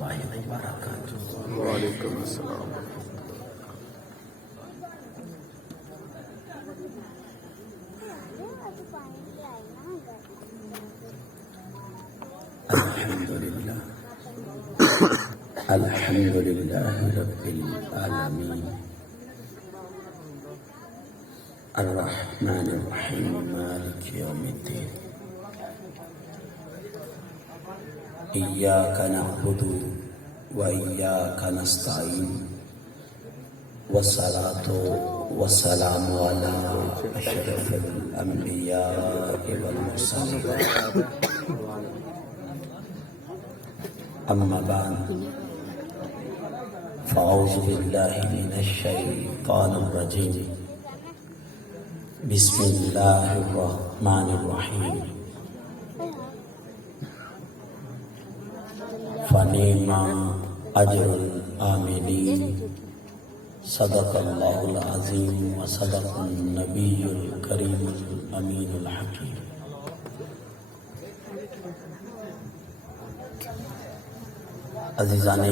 اللہ وبرکاتہ۔ وعلیکم السلام۔ الحمد للہ رب العالمین الرحمن الرحیم مالک یوم الدین ایاک نعبد و ایاک نستعین والصلاة والسلام علی اشرف الانبیاء والمرسلین اما بعد فاعوذ باللہ من الشیطان الرجیم بسم اللہ الرحمن الرحیم فنعم اجر العاملین صدق اللہ العظیم وصدق النبی الکریم الامین الحکیم۔ عزیزان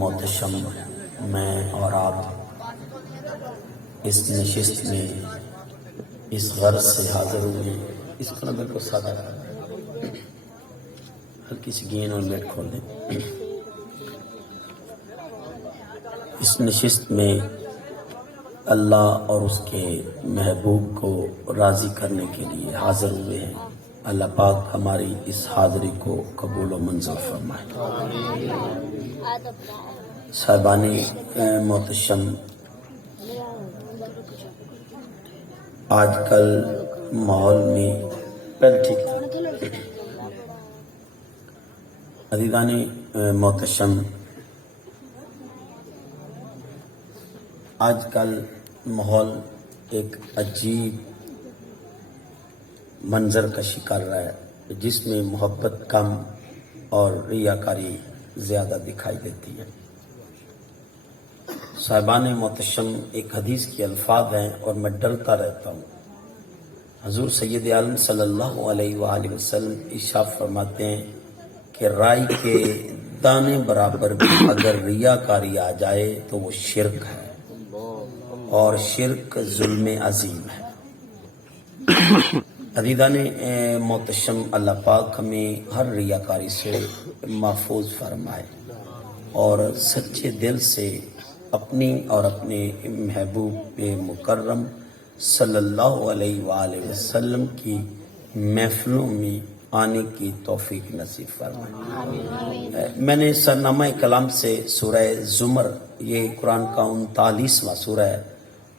محتشم، میں اور آپ اس نشست میں اس غرض سے حاضر ہوئے، اس کو نمبر کو سادہ ہلکی سی گین اور میٹ کھول دیں۔ اس نشست میں اللہ اور اس کے محبوب کو راضی کرنے کے لیے حاضر ہوئے ہیں۔ اللہ پاک ہماری اس حاضری کو قبول و منظور فرمائے۔ صاحبان محتشم، آج کل ماحول میں پہلے ٹھیک تھا۔ عزیزان محتشم، آج کل ماحول ایک عجیب منظر کا شکار رہا ہے، جس میں محبت کم اور ریاکاری زیادہ دکھائی دیتی ہے۔ صاحبان محتشم، ایک حدیث کے الفاظ ہیں اور میں ڈرتا رہتا ہوں۔ حضور سید عالم صلی اللہ علیہ وآلہ وسلم ارشاد فرماتے ہیں کہ رائی کے دانے برابر بھی اگر ریاکاری آ جائے تو وہ شرک ہے، اور شرک ظلم عظیم ہے۔ عزیزان محتشم، اللہ پاک ہمیں ہر ریاکاری سے محفوظ فرمائے اور سچے دل سے اپنی اور اپنے محبوب مکرم صلی اللہ علیہ وآلہ وسلم کی محفلوں میں آنے کی توفیق نصیب فرمائے۔ میں نے سرنامہ کلام سے سورہ زمر، یہ قرآن کا 39واں سورہ ہے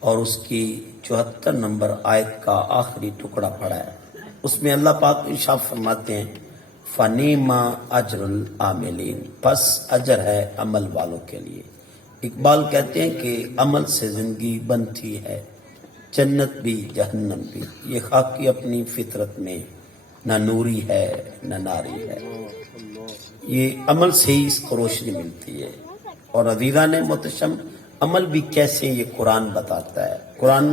اور اس کی 74 نمبر آیت کا آخری ٹکڑا پڑھا ہے۔ اس میں اللہ پاک ارشاد فرماتے ہیں فنعم اجر العاملین، پس اجر ہے عمل والوں کے لیے۔ اقبال کہتے ہیں کہ عمل سے زندگی بنتی ہے، جنت بھی جہنم بھی، یہ خاکی اپنی فطرت میں نہ نوری ہے نہ ناری ہے، یہ عمل سے ہی اس کو روشنی ملتی ہے۔ اور عزیزان محتشم، عمل بھی کیسے یہ قرآن بتاتا ہے۔ قرآن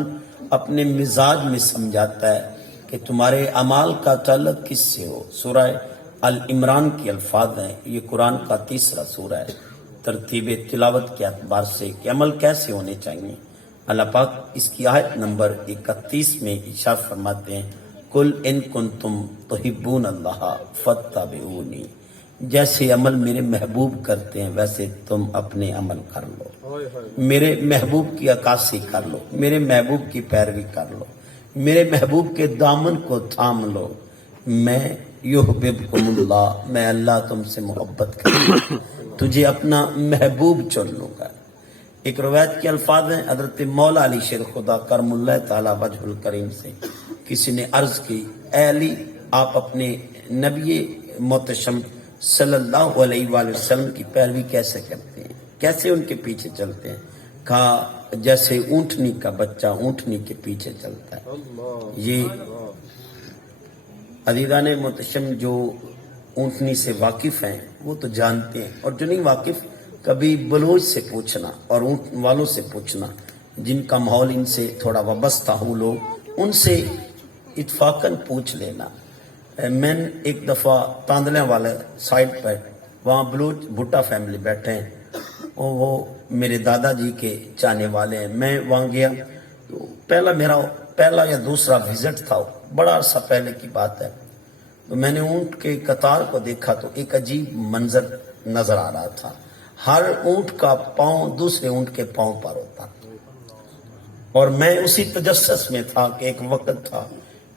اپنے مزاج میں سمجھاتا ہے کہ تمہارے اعمال کا تعلق کس سے ہو۔ سورہ العمران کے الفاظ ہیں، یہ قرآن کا 3 سورہ ہے۔ ترتیب تلاوت کے اعتبار سے کہ عمل کیسے ہونے چاہیے، اللہ پاک اس کی آیت نمبر 31 میں ارشاد فرماتے ہیں قل ان کنتم تحبون اللہ فاتبعونی، جیسے عمل میرے محبوب کرتے ہیں ویسے تم اپنے عمل کر لو، میرے محبوب کی عکاسی کر لو، میرے محبوب کی پیروی کر لو، میرے محبوب کے دامن کو تھام لو، میں یحببکم اللہ، میں اللہ تم سے محبت کروں گا، تجھے اپنا محبوب چن لوں گا۔ ایک روایت کے الفاظ ہیں، حضرت مولا علی شیر خدا کرم اللہ تعالی وجہ الکریم سے کسی نے عرض کی، اے علی، آپ اپنے نبی محتشم صلی اللہ علیہ وآلہ وسلم کی پیروی کیسے کرتے ہیں، کیسے ان کے پیچھے چلتے ہیں؟ کہا جیسے اونٹنی کا بچہ اونٹنی کے پیچھے چلتا ہے۔ یہ عزیزان محتشم، جو اونٹنی سے واقف ہیں وہ تو جانتے ہیں، اور جو نہیں واقف، کبھی بلوچ سے پوچھنا اور اونٹ والوں سے پوچھنا، جن کا ماحول ان سے تھوڑا وابستہ ہو لوگ، ان سے اتفاقاً پوچھ لینا۔ میں ایک دفعہ تاندلے والے سائٹ پر वहाँ बलूच भुट्टा फैमिली बैठे हैं और वो मेरे दादाजी के चाहने वाले हैं। मैं वहाँ गया तो मेरा पहला या दूसरा विजिट था, बड़ा अरसा पहले की बात है। तो मैंने ऊंट के कतार को देखा तो एक अजीब मंजर नजर आ रहा था। हर ऊंट का पांव दूसरे ऊंट के पांव पर होता और मैं उसी तजस्सुस में था कि एक वक्त था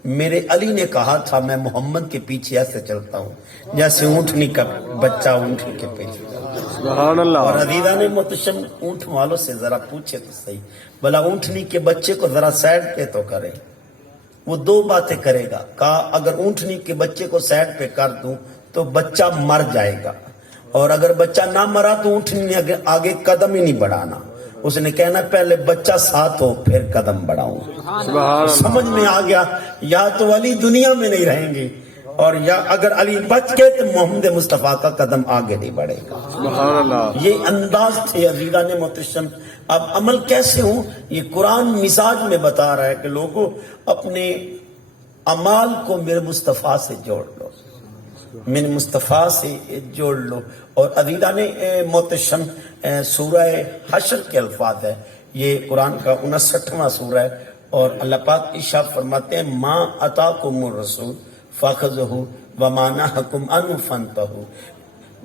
मेरे अली ने कहा था मैं मोहम्मद के पीछे ऐसे चलता हूँ जैसे ऊंटनी का बच्चा ऊंटनी के पीछे चलता है। और अदीदा ने मुतशम ऊंट वालों से जरा पूछे तो सही, भला ऊंटनी के बच्चे को जरा साइड पे तो करे। वो दो बातें करेगा, कहा अगर ऊंटनी के बच्चे को साइड पे कर दूं तो बच्चा मर जाएगा, और अगर बच्चा ना मरा तो ऊंटनी ने आगे कदम ही नहीं बढ़ाना। उसने कहना पहले बच्चा साथ हो फिर कदम बढ़ाऊं। समझ में आ गया, या तो अली दुनिया में नहीं रहेंगे और या अगर अली बच गए तो मोहम्मद मुस्तफा का कदम आगे नहीं बढ़ेगा। ये अंदाज थे अजीजा ने मुतशम। अब अमल कैसे हो, ये कुरान मिजाज में बता रहा है कि लोगों अपने अमाल को मेरे मुस्तफा से जोड़ लो, मेरे मुस्तफा से जोड़ लो। और अजीजा ने मुतशम सूरह हशर के अल्फाज है, ये कुरान का 59वां सूरा है और अल्लाह पाक इरशाद फरमाते हैं माँ अताकुमुर रसूल फ़ख़ुज़ूहु व मा नहाकुम अन्हु फंतहू।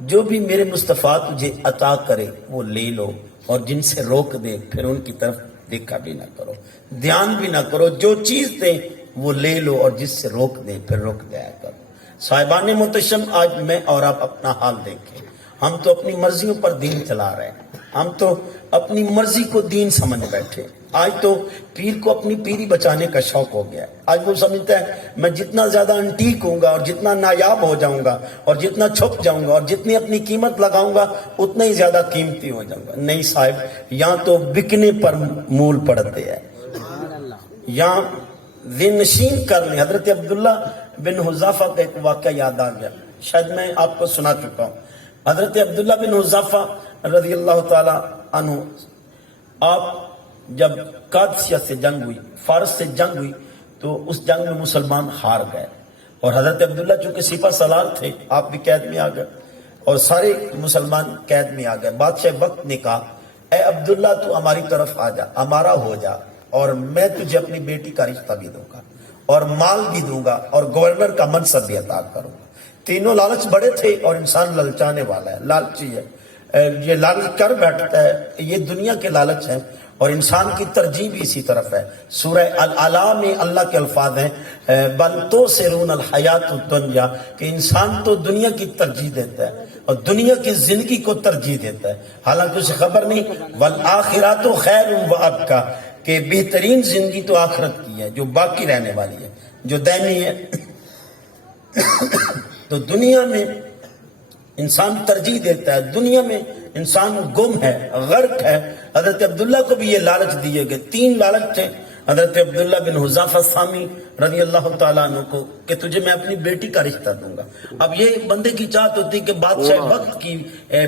जो भी मेरे मुस्तफ़ा तुझे अता करे वो ले लो और जिनसे रोक दे फिर उनकी तरफ देखा भी ना करो, ध्यान भी ना करो। जो चीज दे वो ले लो और जिससे रोक दे फिर रोक दिया करो। साहिबान मुतशम, आज मैं और आप अपना हाल देखें। हम तो अपनी मर्जियों पर दीन चला रहे हैं, हम तो अपनी मर्जी को दीन समझ बैठे। आज तो पीर को अपनी पीरी बचाने का शौक हो गया है। आज वो समझता है मैं जितना ज्यादा अंटीक होऊंगा और जितना नायाब हो जाऊंगा और जितना छुप जाऊंगा और जितनी अपनी कीमत लगाऊंगा उतना ही ज्यादा कीमती हो जाऊंगा। नहीं साहब, यहाँ तो बिकने पर मूल पड़ते हैं, यहाँ ज़िनशीन कर ले। हजरत अब्दुल्ला बिन हुज़ाफा का एक वाक़या याद आ गया, शायद मैं आपको सुना चुका हूँ। हजरत अब्दुल्ला बिन हुज़ाफा रज़ी अल्लाह ताला अन्हु, आप जब कादसिया से जंग हुई, फारस से जंग हुई, तो उस जंग में मुसलमान हार गए और हजरत अब्दुल्ला चूंकि सिपा सलार थे, आप भी कैद में आ गए और सारे मुसलमान कैद में आ गए। बादशाह वक्त ने कहा ए अब्दुल्ला तू हमारी तरफ आ जा, हमारा हो जा और मैं तुझे अपनी बेटी का रिश्ता भी दूंगा और माल भी दूंगा और गवर्नर का मनसब भी अता करूंगा। तीनों लालच बड़े थे और इंसान ललचाने वाला है, लालची है, ये लालच कर बैठता है, ये दुनिया के लालच है और इंसान की तरजीह भी इसी तरफ है। सूरह अल-अला में अल्लाह के अल्फाज हैं बल तो सिरून अल हयातुद दुनिया, कि इंसान तो दुनिया की तरजीह देता है और दुनिया की जिंदगी को तरजीह देता है, हालांकि उसे खबर नहीं वल आखिरातु खैरुम व अबका, कि बेहतरीन जिंदगी तो आखिरत की है जो बाकी रहने वाली है, जो दायमी है। तो दुनिया में इंसान तरजीह देता है, दुनिया में इंसान गुम है, गर्क है। हजरत अब्दुल्ला को भी ये लालच दिए गए, तीन लालच थे हजरत अब्दुल्ला बिन हुज़ाफा सामी रज़ी अल्लाह ताला अन्हु को कि तुझे मैं अपनी बेटी का रिश्ता दूंगा। अब ये बंदे की चाहत होती है कि बादशाह वक्त की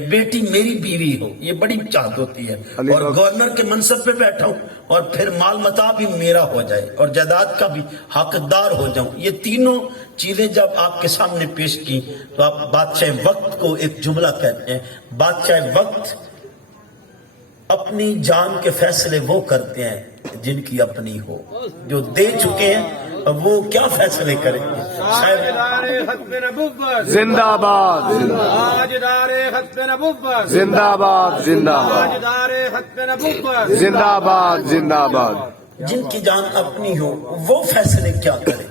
बेटी मेरी बीवी हो, ये बड़ी चाहत होती है और गवर्नर के मनसब पे बैठा हूं और फिर माल मता भी मेरा हो जाए और जायदाद का भी हकदार हो जाऊं। ये तीनों चीजें जब आपके सामने पेश की तो आप बादशाह वक्त को एक जुमला कहते हैं, बादशाह वक्त अपनी जान के फैसले वो करते हैं जिनकी अपनी हो, जो दे चुके हैं अब वो क्या फैसले करेंगे। जिंदाबाद जिंदाबाद जिंदाबाद जिंदाबाद जिंदाबाद। जिनकी जान अपनी हो वो फैसले क्या करें,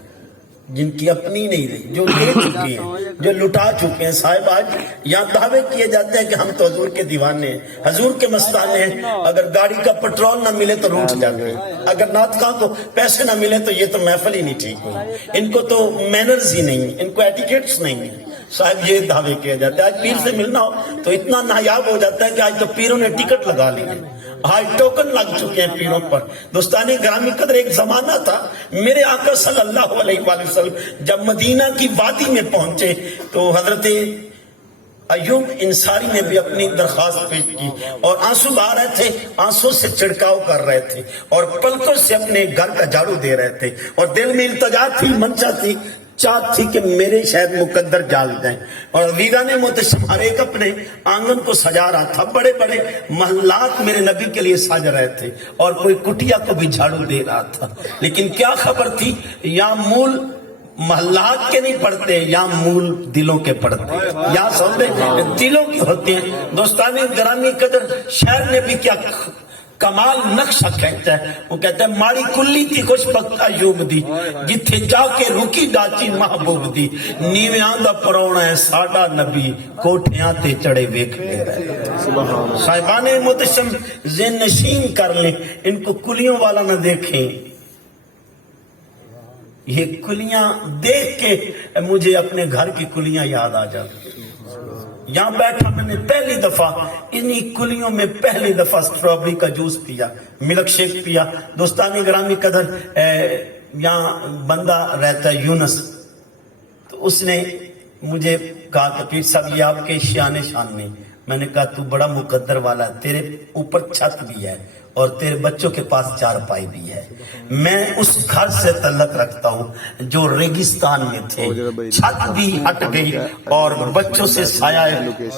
जिनकी अपनी नहीं रही, जो ले चुके हैं, जो लुटा चुके हैं। साहिब आज यहाँ दावे किए जाते हैं कि हम तो हजूर के दीवाने हैं, हजूर के मस्ताने हैं। अगर गाड़ी का पेट्रोल ना मिले तो रूठ जाते हैं, अगर नातखा को पैसे ना मिले तो ये तो महफिल ही नहीं ठीक हुई। इनको तो मैनर्स ही नहीं, इनको एटिकेट्स नहीं है। साहब ये दावे किए जाते हैं। आज पीर से मिलना हो तो इतना नायाब हो जाता है कि आज तो पीरों ने टिकट लगा ली है, आज टोकन लग चुके हैं पीरों पर। दोस्तानी ग्रामी कदर, एक जमाना था मेरे आका सल्लल्लाहु अलैहि वसल्लम जब मदीना की वादी में पहुंचे तो हजरत अय्यूब इंसारी ने भी अपनी दरखास्त पेश की और आंसू बहा रहे थे, आंसू से छिड़काव कर रहे थे और पलकों से अपने घर का झाड़ू दे रहे थे और दिल में इल्तजा थी, मंशा थी चाहत थी कि मेरे शायद मुकद्दर जाग जाए। और वीरान मोहतरम हर एक अपने आंगन को सजा रहा था, बड़े बड़े महल्लात मेरे नबी के लिए सज रहे थे और कोई कुटिया को भी झाड़ू दे रहा था। लेकिन क्या खबर थी, या मूल महल्लात के नहीं पड़ते, या मूल दिलों के पड़ते, या समझे दिलों के होते हैं। दोस्ताने ग्रामी कदर शहर ने भी क्या कमाल नक्शा कहता है, वो कहता है माड़ी कुल्ली थी खुश बख्ता यूब दी, जिथे जाके रुकी डाची महबूब दी, नीवियां दा परौना है साडा नबी, कोठियां ते चढ़े वेख ले रहे। साहिबाने मुतशम ज़ेन नशीन कर ले, इनको कुलियों वाला न देखें। ये कुलियां देख के मुझे अपने घर की कुलियां याद आ जाती। यहां बैठा मैंने पहली दफा इन्हीं कुलियों में पहली दफा स्ट्रॉबेरी का जूस पिया, मिल्क शेक पिया। दोस्तानी ग्रामी कदर यहाँ बंदा रहता है यूनस, तो उसने मुझे कहा कि पीर साहब ये आपके शान शान नहीं। मैंने कहा तू बड़ा मुकद्दर वाला, तेरे ऊपर छत भी है और तेरे बच्चों के पास चारपाई भी है। मैं उस घर से तल्लक रखता हूँ जो रेगिस्तान में थे, छत भी हट गई और बच्चों से साया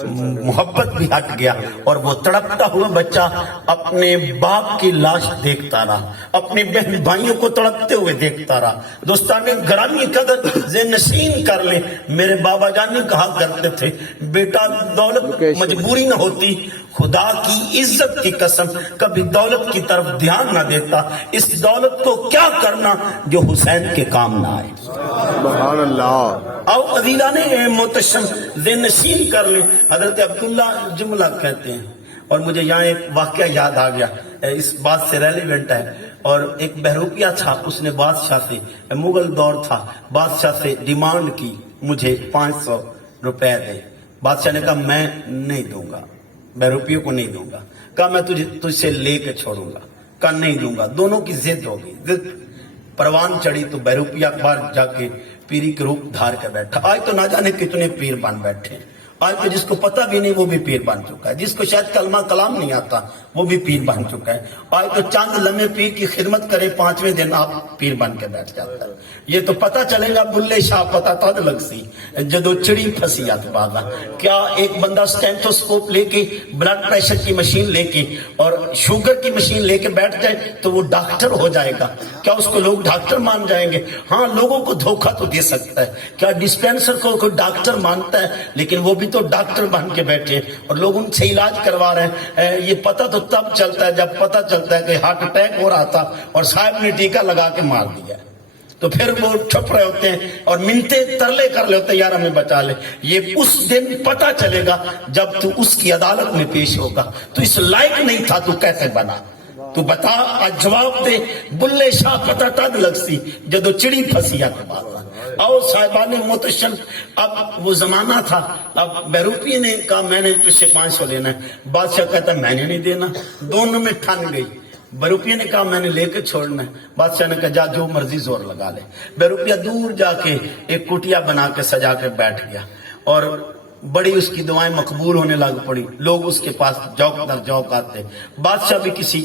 मोहब्बत भी हट गया, और वो तड़पता हुआ बच्चा अपने बाप की लाश देखता रहा, अपने बहन भाइयों को तड़पते हुए देखता रहा। दोस्ताने ग्रामी कदर ज़ेन नशीन कर ले, मेरे बाबा जानी कहा करते थे, बेटा दौलत मजबूरी न होती, खुदा की इज्जत की कसम कभी दौलत की तरफ ध्यान न देता, इस दौलत को क्या करना जो हुसैन के काम ना आए। सुभान अल्लाह। आओ अजीला ने मोहतशम ज़ेनशीन कर ले। हजरत अब्दुल्ला जुमला कहते हैं, और मुझे यहाँ एक वाकया याद आ गया, इस बात से रेलिवेंट है। और एक बहरूपिया था, उसने बादशाह से, मुगल दौर था, बादशाह से डिमांड की मुझे 500 रुपए दे। बादशाह ने कहा मैं नहीं दूंगा, बहरूपियों को नहीं दूंगा। कहा मैं तुझसे लेके छोड़ूंगा। कहा नहीं दूंगा। दोनों की जिद होगी, जिद परवान चढ़ी तो बहरूपिया बाहर जाके पीरी के रूप धार कर बैठा। आज तो ना जाने कितने पीर बन बैठे, आज तो जिसको पता भी नहीं वो भी पीर बन चुका है, जिसको शायद कलमा कलाम नहीं आता वो भी पीर बन चुका है। आज तो चंद लम्हे पीर की खिदमत करे, 5वें दिन आप पीर बन के बैठ जाता है। ये तो पता चलेगा बुल्ले शाह पता तद लग सी जदो चिड़ी फंसी आत बागा। क्या एक बंदा स्टेथोस्कोप लेके, ब्लड प्रेशर की मशीन लेके और शुगर की मशीन लेके बैठ जाए तो वो डॉक्टर हो जाएगा? क्या उसको लोग डॉक्टर मान जाएंगे? हाँ, लोगों को धोखा तो दे सकता है। क्या डिस्पेंसर को कोई डॉक्टर मानता है? लेकिन वो भी तो डॉक्टर बन के बैठे और लोग उनसे इलाज करवा रहे हैं। ये पता तो तब चलता है जब पता चलता है कि हार्ट अटैक हो रहा था और साहब ने टीका लगा के मार दिया, तो फिर वो छुप रहे होते हैं और मिनते तरले कर ले होते हैं, यार हमें बचा ले। ये उस दिन पता चलेगा जब तू उसकी अदालत में पेश होगा। तू इस लायक नहीं था, तू कैसे बना? तू बता, आज जवाब दे। बुल्ले शाह पता तद लग सी जदो चिड़ी फंसिया के बाद। आओ साहिबाने मोहतशम, अब वो जमाना था। अब बहरूपी ने कहा मैंने तुझसे 500 लेना है। बादशाह कहता मैंने नहीं देना। दोनों में ठन गई। बहरूपिया ने कहा मैंने लेके छोड़ना है। बादशाह ने कहा जा जो मर्जी जोर लगा ले। बहरूपिया दूर जाके एक कुटिया बना के सजा के बैठ गया और बड़ी उसकी दुआएं मकबूल होने लग पड़ी। लोग उसके पास जौक दर जौक आते। बादशाह भी किसी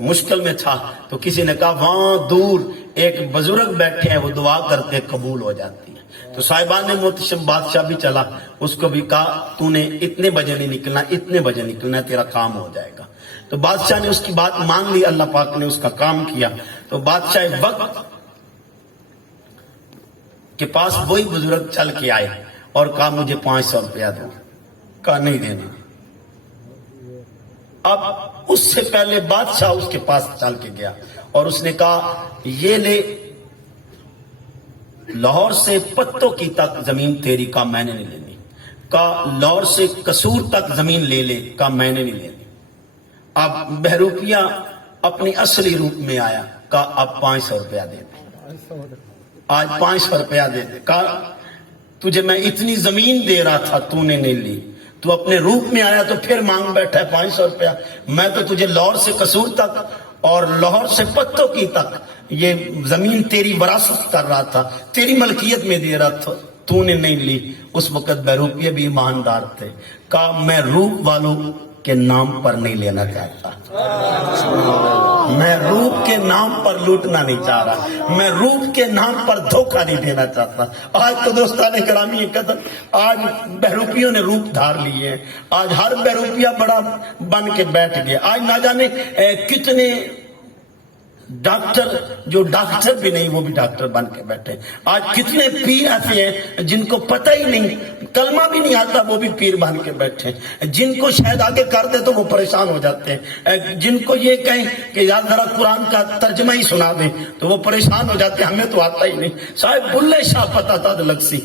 मुश्किल में था तो किसी ने कहा वहां दूर एक बुजुर्ग बैठे हैं, वो दुआ करते कबूल हो जाती है। तो साहिबान ने मोहतशम बादशाह भी चला, उसको भी कहा तूने इतने बजे नहीं निकलना, इतने बजे निकलना, तेरा काम हो जाएगा। तो बादशाह ने उसकी बात मान ली, अल्लाह पाक ने उसका काम किया। तो बादशाह वक्त के पास वही बुजुर्ग चल के आए और कहा मुझे 500 रुपया दो। कहा नहीं देना। अब उससे पहले बादशाह उसके पास चल के गया और उसने कहा ये ले, लाहौर से पत्तों की तक जमीन तेरी, का मैंने नहीं लेनी। का लाहौर से कसूर तक जमीन ले ले, का मैंने नहीं लेनी। अब बहरूपिया अपनी असली रूप में आया, का अब 500 रुपया दे दे, आज 500 रुपया दे दे। का तुझे मैं इतनी जमीन दे रहा था, तूने नहीं ली, तू अपने रूप में आया तो फिर मांग बैठा है 500 रुपया। मैं तो तुझे लाहौर से कसूर तक और लाहौर से पत्तों की तक ये जमीन तेरी वरासत कर रहा था, तेरी मलकियत में दे रहा था, तूने नहीं ली। उस वक्त बहरूपिया भी ईमानदार थे। कहा मैं रूप वालों के नाम पर नहीं लेना चाहता। میں روپ کے نام پر لوٹنا نہیں چاہ رہا، میں روپ کے نام پر دھوکہ نہیں دینا چاہتا۔ آج تو دوستان گرامی قدر، آج بہروپیوں نے روپ دھار لیے ہیں، آج ہر بہروپیہ بڑا بن کے بیٹھ گیا۔ آج نہ جانے کتنے ڈاکٹر جو ڈاکٹر بھی نہیں وہ بھی ڈاکٹر بن کے بیٹھے۔ آج کتنے پیر ایسے ہیں جن کو پتہ ہی نہیں، کلمہ بھی نہیں آتا، وہ بھی پیر بن کے بیٹھے۔ جن کو شاید آگے کر دے تو وہ پریشان ہو جاتے ہیں، جن کو یہ کہیں کہ یار ذرا قرآن کا ترجمہ ہی سنا دیں تو وہ پریشان ہو جاتے ہیں، ہمیں تو آتا ہی نہیں۔ صاحب بلے شاہ پتہ تھا لگسی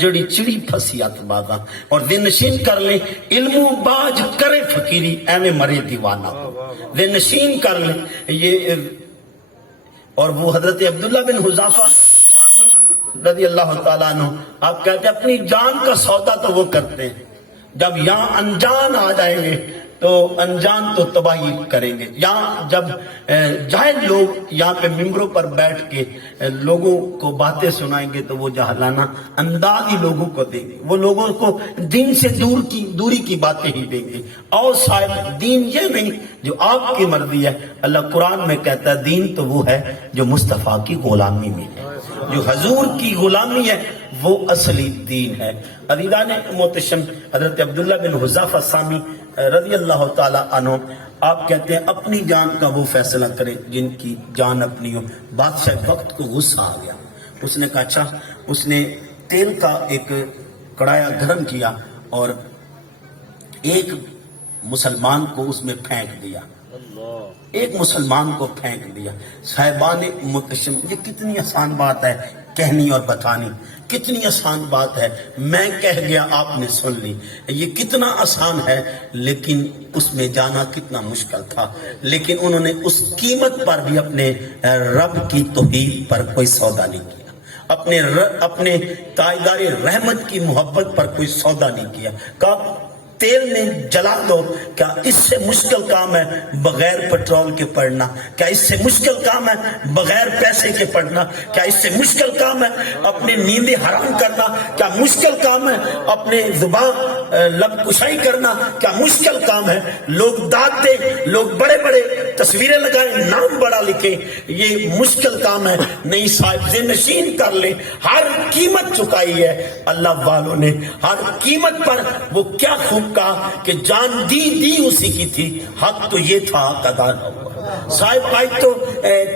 جڑی چڑی پھسی ات بازاں، اور دن نشین کر لیں علم باج کرے فقیری ایویں مرے دیوانہ، دن نشین کر لیں یہ۔ اور وہ حضرت عبداللہ بن حذافہ رضی اللہ تعالیٰ عنہ، آپ کہتے ہیں اپنی جان کا سودا تو وہ کرتے ہیں، جب یہاں انجان آ جائیں گے تو انجان تو تباہی کریں گے۔ یہاں جب جاہل لوگ یہاں پہ ممبروں پر بیٹھ کے لوگوں کو باتیں سنائیں گے تو وہ جاہلانہ انداز ہی لوگوں کو دیں گے، وہ لوگوں کو دین سے دوری کی باتیں ہی دیں گے۔ اور صاحب دین یہ نہیں جو آپ کی مرضی ہے، اللہ قرآن میں کہتا ہے دین تو وہ ہے جو مصطفیٰ کی غلامی میں ہے، جو حضور کی غلامی ہے وہ اصلی دین ہے۔ عزیزان محتشم، حضرت عبداللہ بن حذافہ سامی رضی اللہ تعالی عنہ آپ کہتے ہیں اپنی جان کا وہ فیصلہ کرے جن کی جان اپنی ہو۔ بادشاہ وقت کو غصہ آ گیا، اس نے کہا اچھا، اس نے تیل کا ایک کڑایا گرم کیا اور ایک مسلمان کو اس میں پھینک دیا، ایک مسلمان کو پھینک دیا۔ صاحبان محتشم، یہ کتنی آسان بات ہے کہنی اور بتانی، کتنی آسان بات ہے، میں کہہ گیا آپ نے سن لی، یہ کتنا آسان ہے، لیکن اس میں جانا کتنا مشکل تھا۔ لیکن انہوں نے اس قیمت پر بھی اپنے رب کی توحید پر کوئی سودا نہیں کیا، اپنے تاجدار رحمت کی محبت پر کوئی سودا نہیں کیا۔ کب تیل میں جلا دو، کیا اس سے مشکل کام ہے بغیر پیٹرول کے پڑھنا؟ کیا اس سے مشکل کام ہے بغیر پیسے کے پڑھنا؟ کیا اس سے مشکل کام ہے اپنے نیندیں حرام کرنا؟ کیا مشکل کام ہے اپنے زبان لب کشائی کرنا؟ کیا مشکل کام ہے لوگ داد دیں، لوگ بڑے بڑے تصویریں لگائیں، نام بڑا لکھیں؟ یہ مشکل کام ہے؟ نہیں صاحب، ذہن نشین کر لیں، ہر قیمت چکائی ہے اللہ والوں نے، ہر قیمت پر وہ کیا خوب کہا کہ جان دی اسی کی تھی، حق تو یہ تھا قضا نہ ہوا۔ صاحب بھائی تو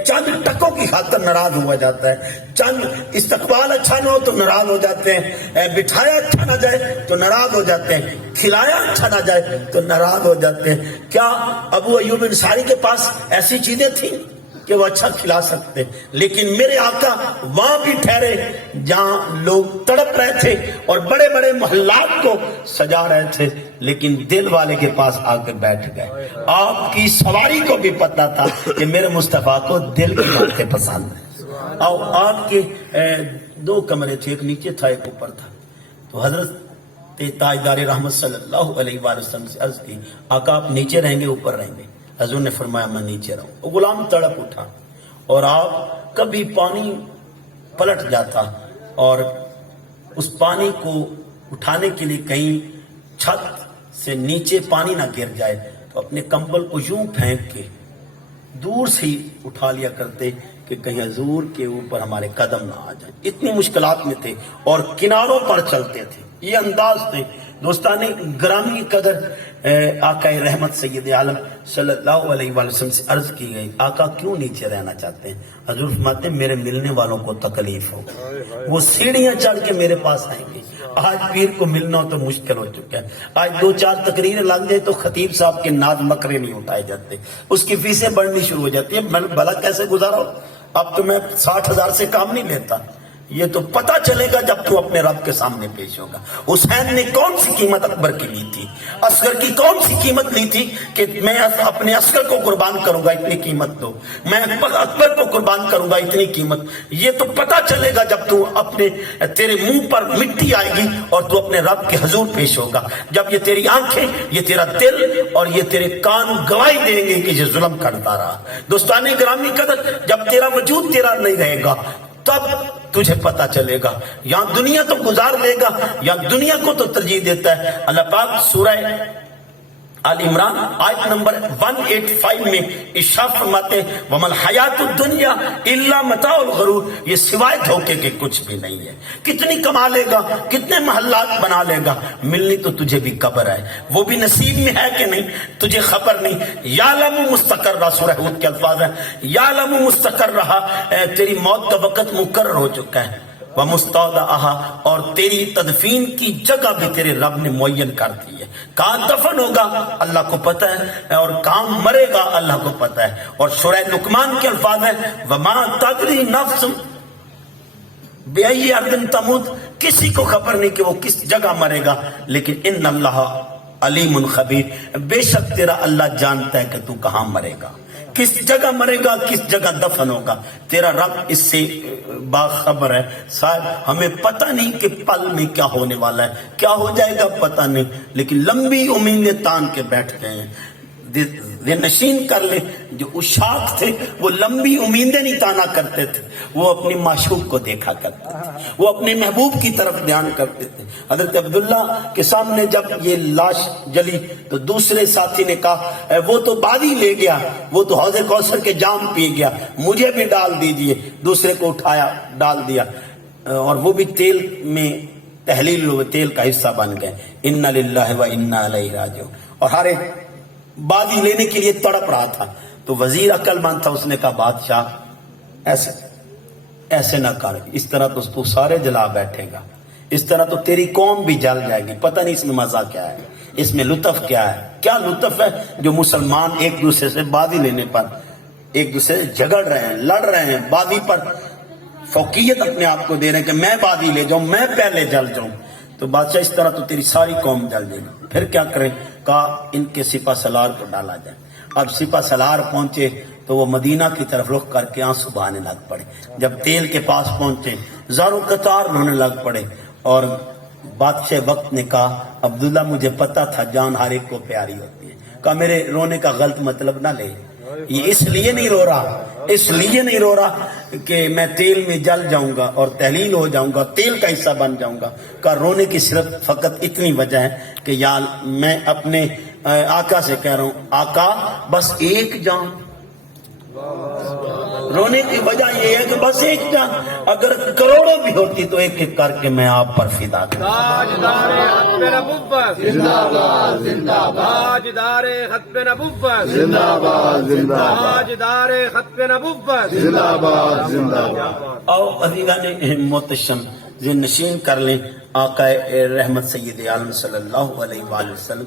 چند ٹکوں کی خاطر ناراض ہوا جاتا ہے، چند استقبال اچھا نہ ہو تو ناراض ہو جاتے ہیں، بٹھایا اچھا نہ جائے تو ناراض ہو جاتے ہیں، کھلایا اچھا نہ جائے تو ناراض ہو جاتے ہیں۔ کیا ابو ایوب انصاری کے پاس ایسی چیزیں تھیں کہ وہ اچھا کھلا سکتے؟ لیکن میرے آقا وہاں بھی ٹھہرے جہاں لوگ تڑپ رہے تھے اور بڑے بڑے محلات کو سجا رہے تھے، لیکن دل والے کے پاس آ کے بیٹھ گئے۔ آپ کی سواری کو بھی پتا تھا کہ میرے مصطفیٰ کو دل کی باتیں پسند ہیں۔ اور آپ کے دو کمرے تھے، ایک نیچے تھا ایک اوپر تھا، تو حضرت تاجدار رحمت صلی اللہ علیہ وآلہ وسلم سے عرض کی آقا آپ نیچے رہیں گے اوپر رہیں گے؟ حضور نے فرمایا میں نیچے رہوں۔ وہ غلام تڑپ اٹھا، اور آپ کبھی پانی پلٹ جاتا اور اس پانی کو اٹھانے کے لیے کہیں چھت سے نیچے پانی نہ گر جائے تو اپنے کمبل کو یوں پھینک کے دور سے ہی اٹھا لیا کرتے کہ کہیں حضور کے اوپر ہمارے قدم نہ آ جائیں۔ اتنی مشکلات میں تھے اور کناروں پر چلتے تھے، یہ انداز تھے۔ دوستان گرامی قدر آقا رحمت سید عالم صلی اللہ علیہ وآلہ وسلم سے عرض کی گئی آقا کیوں نیچے رہنا چاہتے ہیں؟ حضور فرماتے ہیں میرے ملنے والوں کو تکلیف ہو، وہ سیڑھیاں چڑھ کے میرے پاس آئیں گے۔ آج پیر کو ملنا تو مشکل ہو چکا ہے، آج 2-4 تقریریں لگ جائے تو خطیب صاحب کے ناز مکرے نہیں اٹھائے جاتے، اس کی فیسیں بڑھنی شروع ہو جاتی ہے۔ میں بھلا کیسے گزارا ہو؟ اب تو میں 60,000 سے کام نہیں لیتا، یہ تو پتہ چلے گا جب تو اپنے رب کے سامنے پیش ہوگا۔ حسین نے کون سی قیمت اکبر کی لی تھی؟ عسکر کی کون سی قیمت لی تھی کہ میں اپنے عسکر کو قربان کروں گا اتنی قیمت دو، میں اکبر کو قربان کروں گا اتنی قیمت؟ یہ تو پتہ چلے گا جب تو اپنے تیرے منہ پر مٹی آئے گی اور تو اپنے رب کے حضور پیش ہوگا، جب یہ تیری آنکھیں، یہ تیرا دل اور یہ تیرے کان گواہی دیں گے کہ یہ ظلم کرتا رہا۔ دوستان گرامی قدر، جب تیرا وجود تیرا نہیں رہے گا تب تجھے پتا چلے گا، یا دنیا تو گزار لے گا یا دنیا کو تو ترجیح دیتا ہے۔ اللہ پاک سورہ आल इमरान आयत नंबर 185 में इरशाद फरमाते वमल हयातुद दुनिया इल्ला मताउल गुरूर, ये सिवाय धोखे के कुछ भी नहीं है। कितनी कमा लेगा, कितने महल्लात बना लेगा, मिलनी तो तुझे भी कब्र है, वो भी नसीब में है कि नहीं तुझे खबर नहीं। यालमु मुस्तकर, सूरह हूद के अल्फाज है, यालमु मुस्तकर रहा, तेरी मौत का वक्त मुकर्रर हो चुका है, व मुस्तौदअहा, और तेरी तदफीन की जगह भी तेरे रब ने मुअय्यन कर दी है। कहाँ दफन होगा अल्लाह को पता है, और कहाँ मरेगा अल्लाह को पता है। और सूरह लुकमान के अल्फाज है वमा तदरी नफ्स बिअय्यि अर्दिन तमूत, किसी को खबर नहीं कि वो किस जगह मरेगा, लेकिन इन्नल्लाह अलीमुन खबीर, बेशक तेरा अल्लाह जानता है कि तू कहाँ मरेगा, किस जगह मरेगा, किस जगह दफन होगा। तेरा रब इससे बाखबर है। शायद हमें पता नहीं कि पल में क्या होने वाला है, क्या हो जाएगा पता नहीं, लेकिन लंबी उम्मीदें तान के बैठ गए हैं। नशीन कर ले, जो उशाक थे वो लंबी उम्मीदें नहीं ताना करते थे, वो अपनी माशूक को देखा करते थे, वो अपने महबूब की तरफ ध्यान करते थे। हजरत अब्दुल्ला के सामने जब ये लाश जली तो दूसरे साथी ने कहा वो तो बादी ले गया, वो तो हौज़े कौसर के जाम पी गया, मुझे भी डाल दीजिए। दूसरे को उठाया, डाल दिया, और वो भी तेल में तहलील, तेल का हिस्सा बन गए। इन्ना लिल्लाहि व इन्ना इलैहि राजिऊन। और हर एक बादी लेने के लिए तड़प रहा था। तो वजीर अक्लमंद था, उसने कहा बादशाह ऐसे ऐसे ना कर, इस तरह तो तू सारे जला बैठेगा, इस तरह तो तेरी कौम भी जल जाएगी। पता नहीं इसमें मजा क्या है, इसमें लुत्फ क्या है, क्या लुत्फ है जो मुसलमान एक दूसरे से बादी लेने पर एक दूसरे से झगड़ रहे हैं, लड़ रहे हैं, बादी पर फौकियत अपने आप को दे रहे हैं कि मैं बादी ले जाऊं, मैं पहले जल जाऊं। तो बादशाह इस तरह तो तेरी सारी कौम जल जाएगी। फिर क्या करें, कहा इनके सिपा सलार को डाला जाए। अब सिपा सलार पहुंचे तो वो मदीना की तरफ रुख करके आंसू बहाने लग पड़े। जब तेल के पास पहुंचे ज़ारो कतार रोने लग पड़े, और बादशाह वक्त ने कहा अब्दुल्ला मुझे पता था जान हर एक को प्यारी होती है, कहा मेरे रोने का गलत मतलब ना ले, ये इसलिए नहीं रो रहा कि मैं तेल में जल जाऊंगा और तहलील हो जाऊंगा, तेल का हिस्सा बन जाऊंगा। का रोने की सिर्फ फकत इतनी वजह है कि यार मैं अपने आका से कह रहा हूं, आका बस एक जान। रोने की वजह ये है कि बस एक जान, अगर करोड़ों भी होती तो एक एक करके मैं आप पर फिदा करता। ताजदारे खत्मे नबुव्वत जिंदाबाद जिंदाबाद, ताजदारे खत्मे नबुव्वत जिंदाबाद जिंदाबाद, ताजदारे खत्मे नबुव्वत जिंदाबाद जिंदाबाद। आओ अजीज़ान मोहतरम नशीन कर लें, आका रहमत सैयद आलम सल्लल्लाहु अलैहि वसल्लम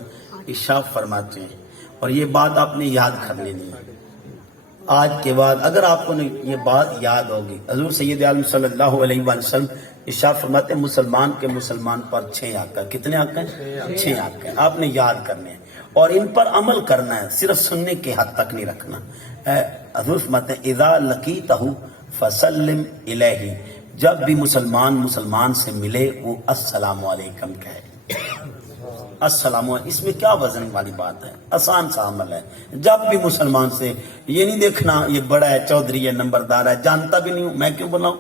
इरशाद फरमाते हैं, और ये बात आपने याद कर लेनी है। आज के बाद अगर आपको ये बात याद होगी, हजूर सैयद आलम सल्लल्लाहु अलैहि वसल्लम इरशाद फरमाते हैं मुसलमान के मुसलमान पर 6 हक है। कितने हक हैं? 6 हक हैं। आपने याद करने हैं और इन पर अमल करना है, सिर्फ सुनने के हद तक नहीं रखना। हजूर फरमाते हैं इज़ा लकीतहु फसल्लिम इलैहि, जब भी मुसलमान मुसलमान से मिले वो अस्सलामु अलैकुम कहे। अस्सलाम, इसमें क्या वजन वाली बात है, आसान सा अमल है। जब भी मुसलमान से, ये नहीं देखना ये बड़ा है, चौधरी है, नंबरदार है, जानता भी नहीं हूं मैं क्यों बुलाऊं,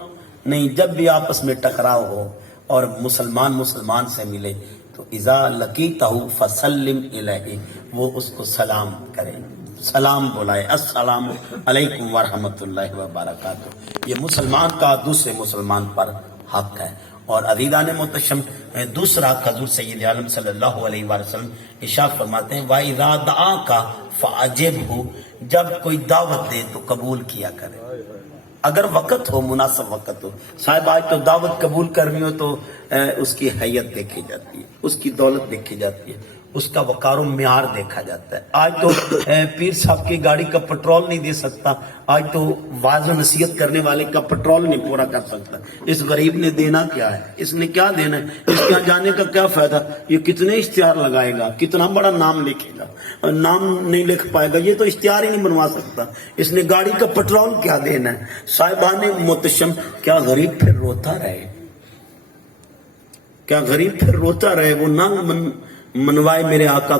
नहीं, जब भी आपस में टकराव हो और मुसलमान मुसलमान से मिले तो इज़ा लकीतहु फसल्लिम इलैहि, वो उसको सलाम करे, सलाम बुलाए, अस्सलाम अलैकुम व रहमतुल्लाहि व बरकातुहू। ये मुसलमान का दूसरे मुसलमान पर हक है। और अज़ीज़ान मोहतरम दूसरा हज़ूर सय्यद आलम सल्लल्लाहु अलैहि वसल्लम इरशाद फरमाते हैं वा इज़ा दआका फ़अजिबहु, जब कोई दावत दे तो कबूल किया करे, अगर वक़्त हो, मुनासिब वक़्त हो। साहब आज तो दावत कबूल करनी हो तो उसकी हैयत देखी जाती है, उसकी दौलत देखी जाती है, उसका वक़ार म्यार देखा जाता है। आज तो पीर साहब की गाड़ी का पेट्रोल नहीं दे सकता, आज तो वाज़ नसीहत करने वाले का पेट्रोल नहीं पूरा कर सकता। इस गरीब ने देना क्या है, इसने क्या देना है, इसके यहाँ जाने का क्या फायदा, ये कितने इश्तिहार लगाएगा, कितना बड़ा नाम लिखेगा, नाम नहीं लिख पाएगा, ये तो इश्तिहार ही नहीं बनवा सकता, इसने गाड़ी का पेट्रोल क्या देना है। साहिबान मोहतरम, क्या गरीब फिर रोता रहे, क्या गरीब फिर रोता रहे, वो ना मनवाए मेरे आका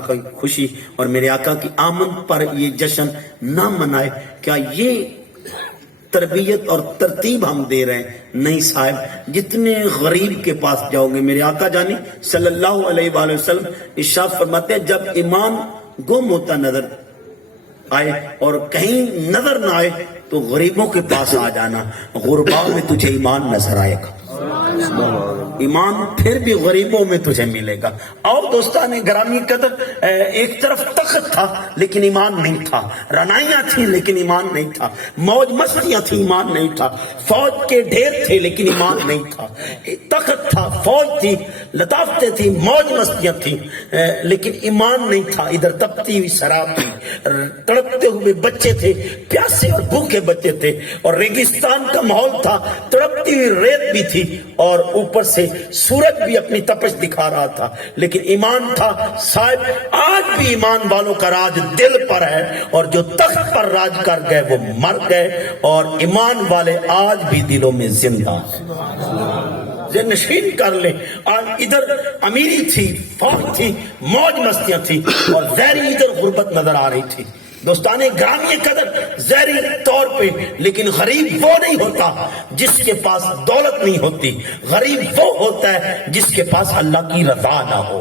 की खुशी और मेरे आका की आमद पर ये जश्न ना मनाए। क्या ये تربیت اور ترتیب ہم دے رہے ہیں. نہیں صاحب، جتنے غریب کے پاس جاؤ گے، میرے آقا جانی صلی اللہ علیہ وآلہ وسلم ارشاد فرماتے ہیں جب ایمان گم ہوتا نظر آئے اور کہیں نظر نہ آئے تو غریبوں کے پاس آ جانا، غربا میں تجھے ایمان نظر آئے گا. ایمان پھر بھی غریبوں میں تجھے ملے گا. اور دوستان گرامی قدر، ایک طرف تخت تھا لیکن ایمان نہیں تھا، رنائیاں تھیں لیکن ایمان نہیں تھا، موج مستیاں تھیں ایمان نہیں تھا، فوج کے ڈھیر تھے لیکن ایمان نہیں تھا. تخت تھا، فوج تھی، لطافتیں تھیں، موج مستیاں تھیں، لیکن ایمان نہیں تھا. ادھر تپتی ہوئی شراب تھی، تڑپتے ہوئے بچے تھے، پیاسے اور بھوکے بچے تھے، اور ریگستان کا ماحول تھا، تڑپتی ہوئی ریت بھی تھی، اور اوپر سے سورج بھی اپنی تپش دکھا رہا تھا، لیکن ایمان تھا. صاحب آج بھی ایمان والوں کا راج دل پر ہے، اور جو تخت پر راج کر گئے وہ مر گئے، اور ایمان والے آج بھی دلوں میں زندہ ہیں. نشین کر لیں. آج ادھر امیری تھی، فوج تھی، موج مستیاں تھی، اور ظاہری ادھر غربت نظر آ رہی تھی. دوستان گرامی قدر، ظاہری طور پہ، لیکن غریب وہ نہیں ہوتا جس کے پاس دولت نہیں ہوتی. غریب وہ ہوتا ہے جس کے پاس اللہ کی رضا نہ ہو،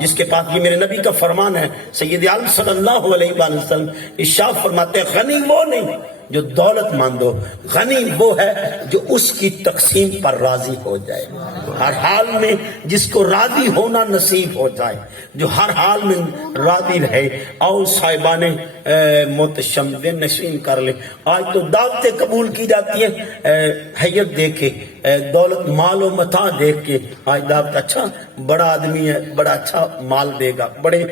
جس کے پاس، یہ میرے نبی کا فرمان ہے، سید عالم صلی اللہ علیہ وآلہ وسلم ارشاد فرماتے ہیں غنی وہ نہیں جو دولت مند ہو، غنی وہ ہے جو اس کی تقسیم پر راضی ہو جائے، ہر حال میں جس کو راضی ہونا نصیب ہو جائے، جو ہر حال میں راضی رہے. اور صاحبان محتشم نشین کر لے. آج تو دعوتیں قبول کی جاتی ہیں حیت دیکھ کے، دولت مال و متاع دیکھ کے. آج دعوت، اچھا بڑا آدمی ہے، بڑا اچھا مال دے گا، بڑے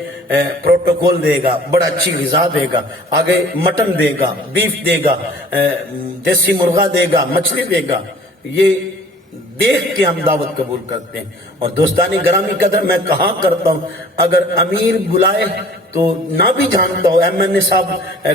پروٹوکول دے گا، بڑا اچھی غذا دے گا، آگے مٹن دے گا، بیف دے گا، دیسی مرغا دے گا، مچھلی دے گا. یہ دیکھ کے ہم دعوت قبول کرتے ہیں. اور دوستانی گرامی قدر، میں کہا کرتا ہوں اگر امیر بلائے تو نہ بھی جانتا ہو، ایم این اے صاحب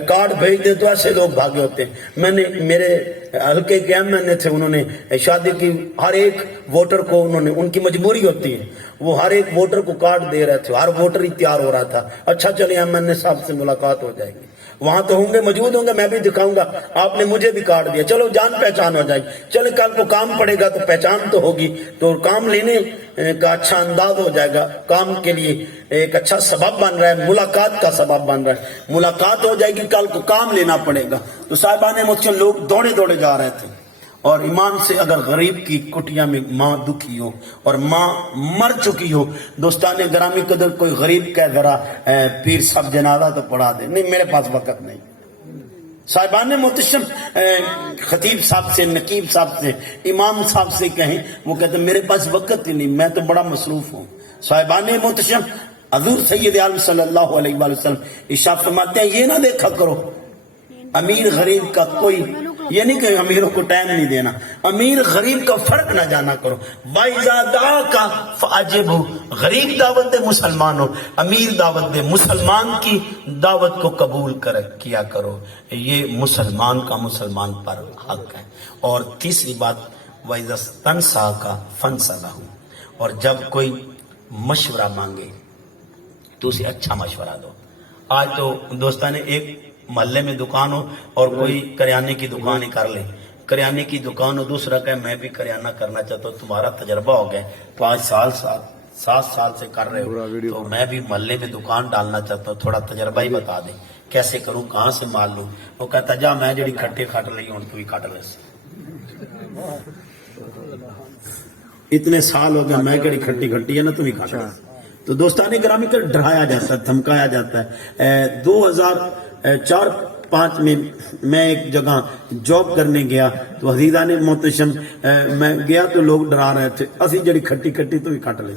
کارڈ بھیج دے تو ایسے لوگ بھاگے ہوتے ہیں. میں نے، میرے ہلکے کے ایم این اے تھے، انہوں نے شادی کی، ہر ایک ووٹر کو انہوں نے، ان کی مجبوری ہوتی ہے، وہ ہر ایک ووٹر کو کارڈ دے رہے تھے، ہر ووٹر ہی تیار ہو رہا تھا. اچھا چلے ایم این اے صاحب سے ملاقات ہو جائے گی، وہاں تو ہوں گے، موجود ہوں گے، میں بھی دکھاؤں گا آپ نے مجھے بھی کارڈ دیا، چلو جان پہچان ہو جائے گی. چلے کل کو کام پڑے گا تو پہچان تو ہوگی، تو کام لینے کا اچھا انداز ہو جائے گا، کام کے لیے ایک اچھا سبب بن رہا ہے، ملاقات کا سبب بن رہا ہے، ملاقات ہو جائے گی، کل کو کام لینا پڑے گا. تو صاحبان مجھ سے لوگ دوڑے دوڑے جا رہے تھے. اور ایمان سے اگر غریب کی کٹیا میں ماں دکھی ہو اور ماں مر چکی ہو، دوستان گرامی قدر، کوئی غریب کہہ ذرا پیر صاحب جنازہ تو پڑھا دے، نہیں میرے پاس وقت نہیں. صاحبان محتشم خطیب صاحب سے، نقیب صاحب سے، امام صاحب سے کہیں، وہ کہتے ہیں میرے پاس وقت ہی نہیں، میں تو بڑا مصروف ہوں. صاحبان محتشم، حضور سید عالم صلی اللہ علیہ وآلہ وسلم ارشاد فرماتے ہیں یہ نہ دیکھا کرو امیر غریب کا کوئی، یہ نہیں کہ امیروں کو ٹائم نہیں دینا، امیر غریب کا فرق نہ جانا کرو. وَإِذَا دَعَاكَ فَأَجِبْهُ، غریب دعوت دے مسلمان ہو، امیر دعوت دے مسلمان کی دعوت کو قبول کیا کرو. یہ مسلمان کا مسلمان پر حق ہے. اور تیسری بات، وَإِذَا اسْتَنصَحَكَ فَانصَحْهُ، اور جب کوئی مشورہ مانگے تو اسے اچھا مشورہ دو. آج تو دوستان ایک محلے میں دکان ہو اور کوئی کریانے کی دکان ہی کر لے، کریانے کی دکان ہو، دوسرا کہ میں بھی کریانہ کرنا چاہتا ہوں، تمہارا تجربہ ہو گیا تو آج 7 سال سے کر رہے ہو، تو میں بھی محلے میں دکان ڈالنا چاہتا ہوں، تھوڑا تجربہ ہی بتا دیں کیسے کروں، کہاں سے مال لوں. وہ کہتا جا میں جڑی کھٹے کھٹ رہی ہوں تو بھی کھٹ لے، اتنے سال ہو گیا، میں جڑی کھٹی کھٹی ہے نا تم ہی کھٹ لے. تو دوستان گرامی کر ڈرایا جاتا ہے، دھمکایا جاتا ہے. 2004-5 میں میں ایک جگہ جاب کرنے گیا تو عزیزان محتشم میں گیا تو لوگ ڈرا رہے تھے، اسی جڑی کھٹی کھٹی تو بھی کھٹ لے.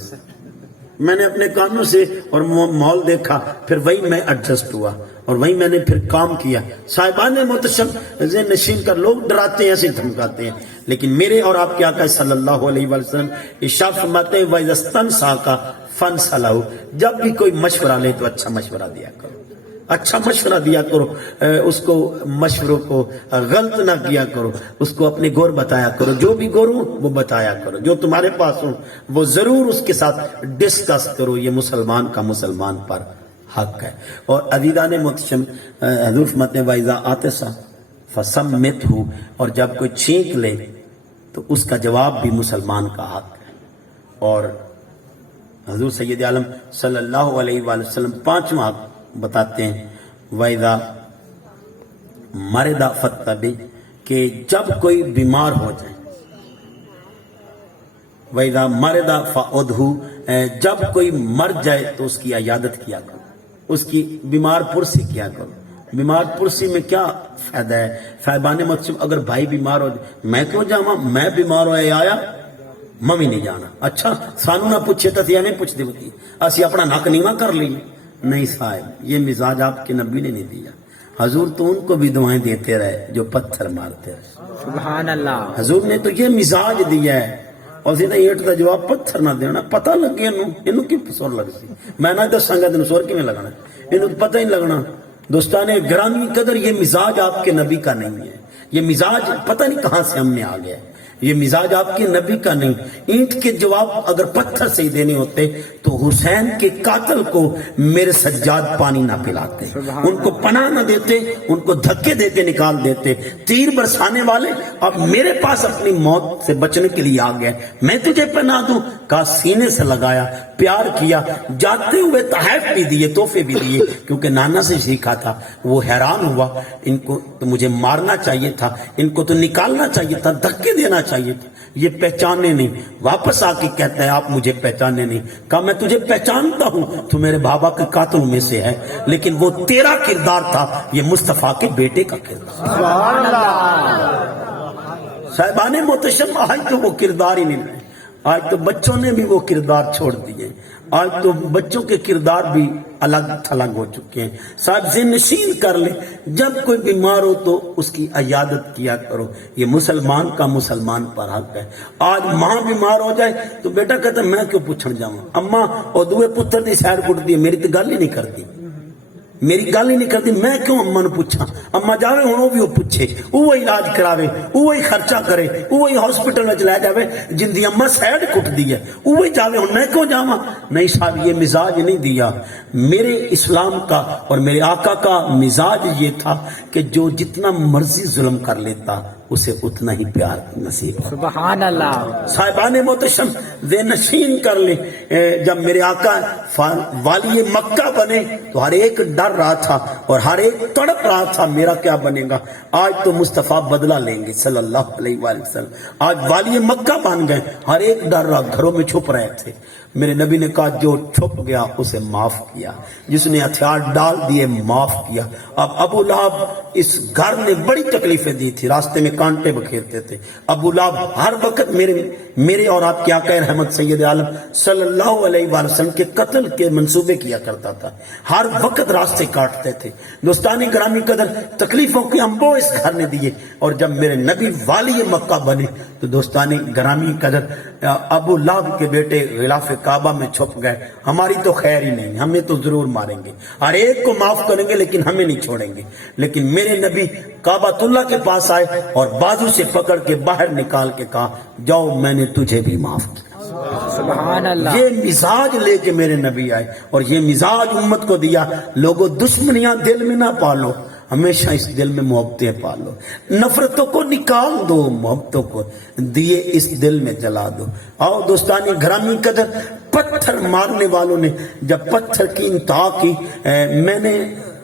میں نے اپنے کانوں سے اور ماحول دیکھا، پھر وہی میں ایڈجسٹ ہوا اور وہی میں نے پھر کام کیا. صاحبان محتشم ذہن نشین کر، لوگ ڈراتے ہیں، ایسے دھمکاتے ہیں، لیکن میرے اور آپ کے آقا صلی اللہ علیہ وسلم ارشاد فرماتے ہیں وَإِذَا اسْتَنصَحَكَ فَانصَحْهُ، جب بھی کوئی مشورہ لے تو اچھا مشورہ دیا کرو، اچھا مشورہ دیا کرو، اس کو مشوروں کو غلط نہ کیا کرو، اس کو اپنے گور بتایا کرو، جو بھی گور ہو وہ بتایا کرو، جو تمہارے پاس ہو وہ ضرور اس کے ساتھ ڈسکس کرو. یہ مسلمان کا مسلمان پر حق ہے. اور عزیزان محتشم، حضور فرماتے ہیں وَإِذَا عَطَسَ फसम्मित हूँ, और जब कोई छींक ले तो उसका जवाब भी मुसलमान का हक है। और हजूर सैयद आलम सल्लल्लाहु अलैहि वसल्लम पांचवा हक बताते हैं, वैदा मरदा फत्तबी, कि जब कोई बीमार हो जाए, वैदा मरदा फउदहु, जब कोई मर जाए तो उसकी इयादत किया करो, उसकी बीमार पुरसी किया करो। बीमार पुरसी में क्या फायदा है? साहिबान मकसूद, अगर भाई बीमार हो जाए, मैं क्यों जावा, मैं बीमार हो आया, मम्मी नहीं जाना, अच्छा सानू ना पूछे तो नहीं पूछते होती, असी अपना नक नीवा कर ली। नहीं साहब, ये मिजाज आपके नबी ने नहीं दिया। हजूर तो उनको भी दुआएं देते रहे जो पत्थर मारते रहे। सुभान अल्लाह। हजूर ने तो ये मिजाज दिया है, और सीधा ईट का जवाब पत्थर ना देना। पता लगे इनू की सुर लग सी, मैं ना दसांगा तेन सुर किवें लगना, इनू पता ही नहीं लगना। दोस्ताने ग्रामी कदर, ये मिजाज आपके नबी का नहीं है। ये मिजाज पता नहीं कहां से हमने आ गया है। ये मिजाज आपके नबी का नहीं। ईंट के जवाब अगर पत्थर से ही देने होते तो हुसैन के कातल को मेरे सज्जाद पानी ना पिलाते, उनको पनाह ना देते, उनको धक्के देते निकाल देते। तीर बरसाने वाले अब मेरे पास अपनी मौत से बचने के लिए आ गए, मैं तुझे पनाह दूं, का सीने से लगाया, प्यार किया, जाते हुए तहफ भी दिए, तोहफे भी दिए, क्योंकि नाना से सीखा था। वो हैरान हुआ, इनको तो मुझे मारना चाहिए था, इनको तो निकालना चाहिए था, धक्के देना चाहिए था, ये पहचाने नहीं। वापस आके कहता है आप मुझे पहचाने नहीं। कहा मैं तुझे पहचानता हूं, तू मेरे बाबा के कातिलों में से है, लेकिन वो तेरा किरदार था, ये मुस्तफा के बेटे का किरदार। साहिबाने मोहतशम, आज तो वो किरदार ही नहीं रहे। आज तो बच्चों ने भी वो किरदार छोड़ दिए। आज तो बच्चों के किरदार भी अलग थलग हो चुके हैं। साहब से नशीन कर ले, जब कोई बीमार हो तो उसकी इयादत किया करो। ये मुसलमान का मुसलमान पर हक है। आज माँ बीमार हो जाए तो बेटा कहता मैं क्यों पूछण जाऊं, अम्मा और दुए पुत्र की सैर कुटती है, मेरी तो गल ही नहीं करती, मेरी गल ही नहीं करती, मैं क्यों अम्मा ने पूछा। अम्मा जावे हुण भी पूछे, वो इलाज करावे, वो खर्चा करे, वो हॉस्पिटल में लै जावे, जिंदी अम्मा सैड कुटदी है, वो जावे, हुण मैं क्यों जावा। नहीं साहब, ये मिजाज नहीं दिया। मेरे इस्लाम का और मेरे आका का मिजाज ये था कि जो जितना मर्जी जुल्म कर लेता उसे उतना ही प्यार नसीब। सुभान अल्लाह। साहिबाने मोहतशम वे नशीन कर ले, जब मेरे आका वाली मक्का बने तो हर एक डर रहा था और हर एक तड़प रहा था मेरा क्या बनेगा। आज तो मुस्तफा बदला लेंगे सल्लल्लाहु अलैहि वसल्लम। आज वाली मक्का बन गए, हर एक डर रहा, घरों में छुप रहे थे। मेरे नबी ने कहा जो छुप गया उसे माफ किया, जिसने हथियार डाल दिए माफ किया। अब अबू लहब इस घर ने बड़ी तकलीफें दी थी, रास्ते में कांटे बखेरते थे। अबू लहब हर वक्त मेरे और आपके आका रहमत सैयद आलम सल्लल्लाहु अलैहि वसल्लम के कत्ल के मंसूबे किया करता था, हर वक्त रास्ते काटते थे। दोस्तानी ग्रामी कदर, तकलीफों के अंबो इस घर ने दिए। और जब मेरे नबी वाली मक्का बने तो दोस्तानी ग्रामी कदर अबू लहब के बेटे गिलाफ काबा में छुप गए। हमारी तो खैर ही नहीं, हमें तो जरूर मारेंगे, हर एक को माफ करेंगे लेकिन हमें नहीं छोड़ेंगे। लेकिन मेरे नबी काबातुल्लाह के पास आए और बाजू से पकड़ के बाहर निकाल के कहा जाओ मैंने तुझे भी माफ किया। सुभान अल्लाह। ये मिजाज लेके मेरे नबी आए और ये मिजाज उम्मत को दिया। लोगों दुश्मनियां दिल में ना पालो, हमेशा इस दिल में मोहब्बतें पालो। नफरतों को निकाल दो, मोहब्बतों को दिए इस दिल में जला दो। आओ दोस्तानी ग्रामी कदर, पत्थर मारने वालों ने जब पत्थर की इंतहा की, मैंने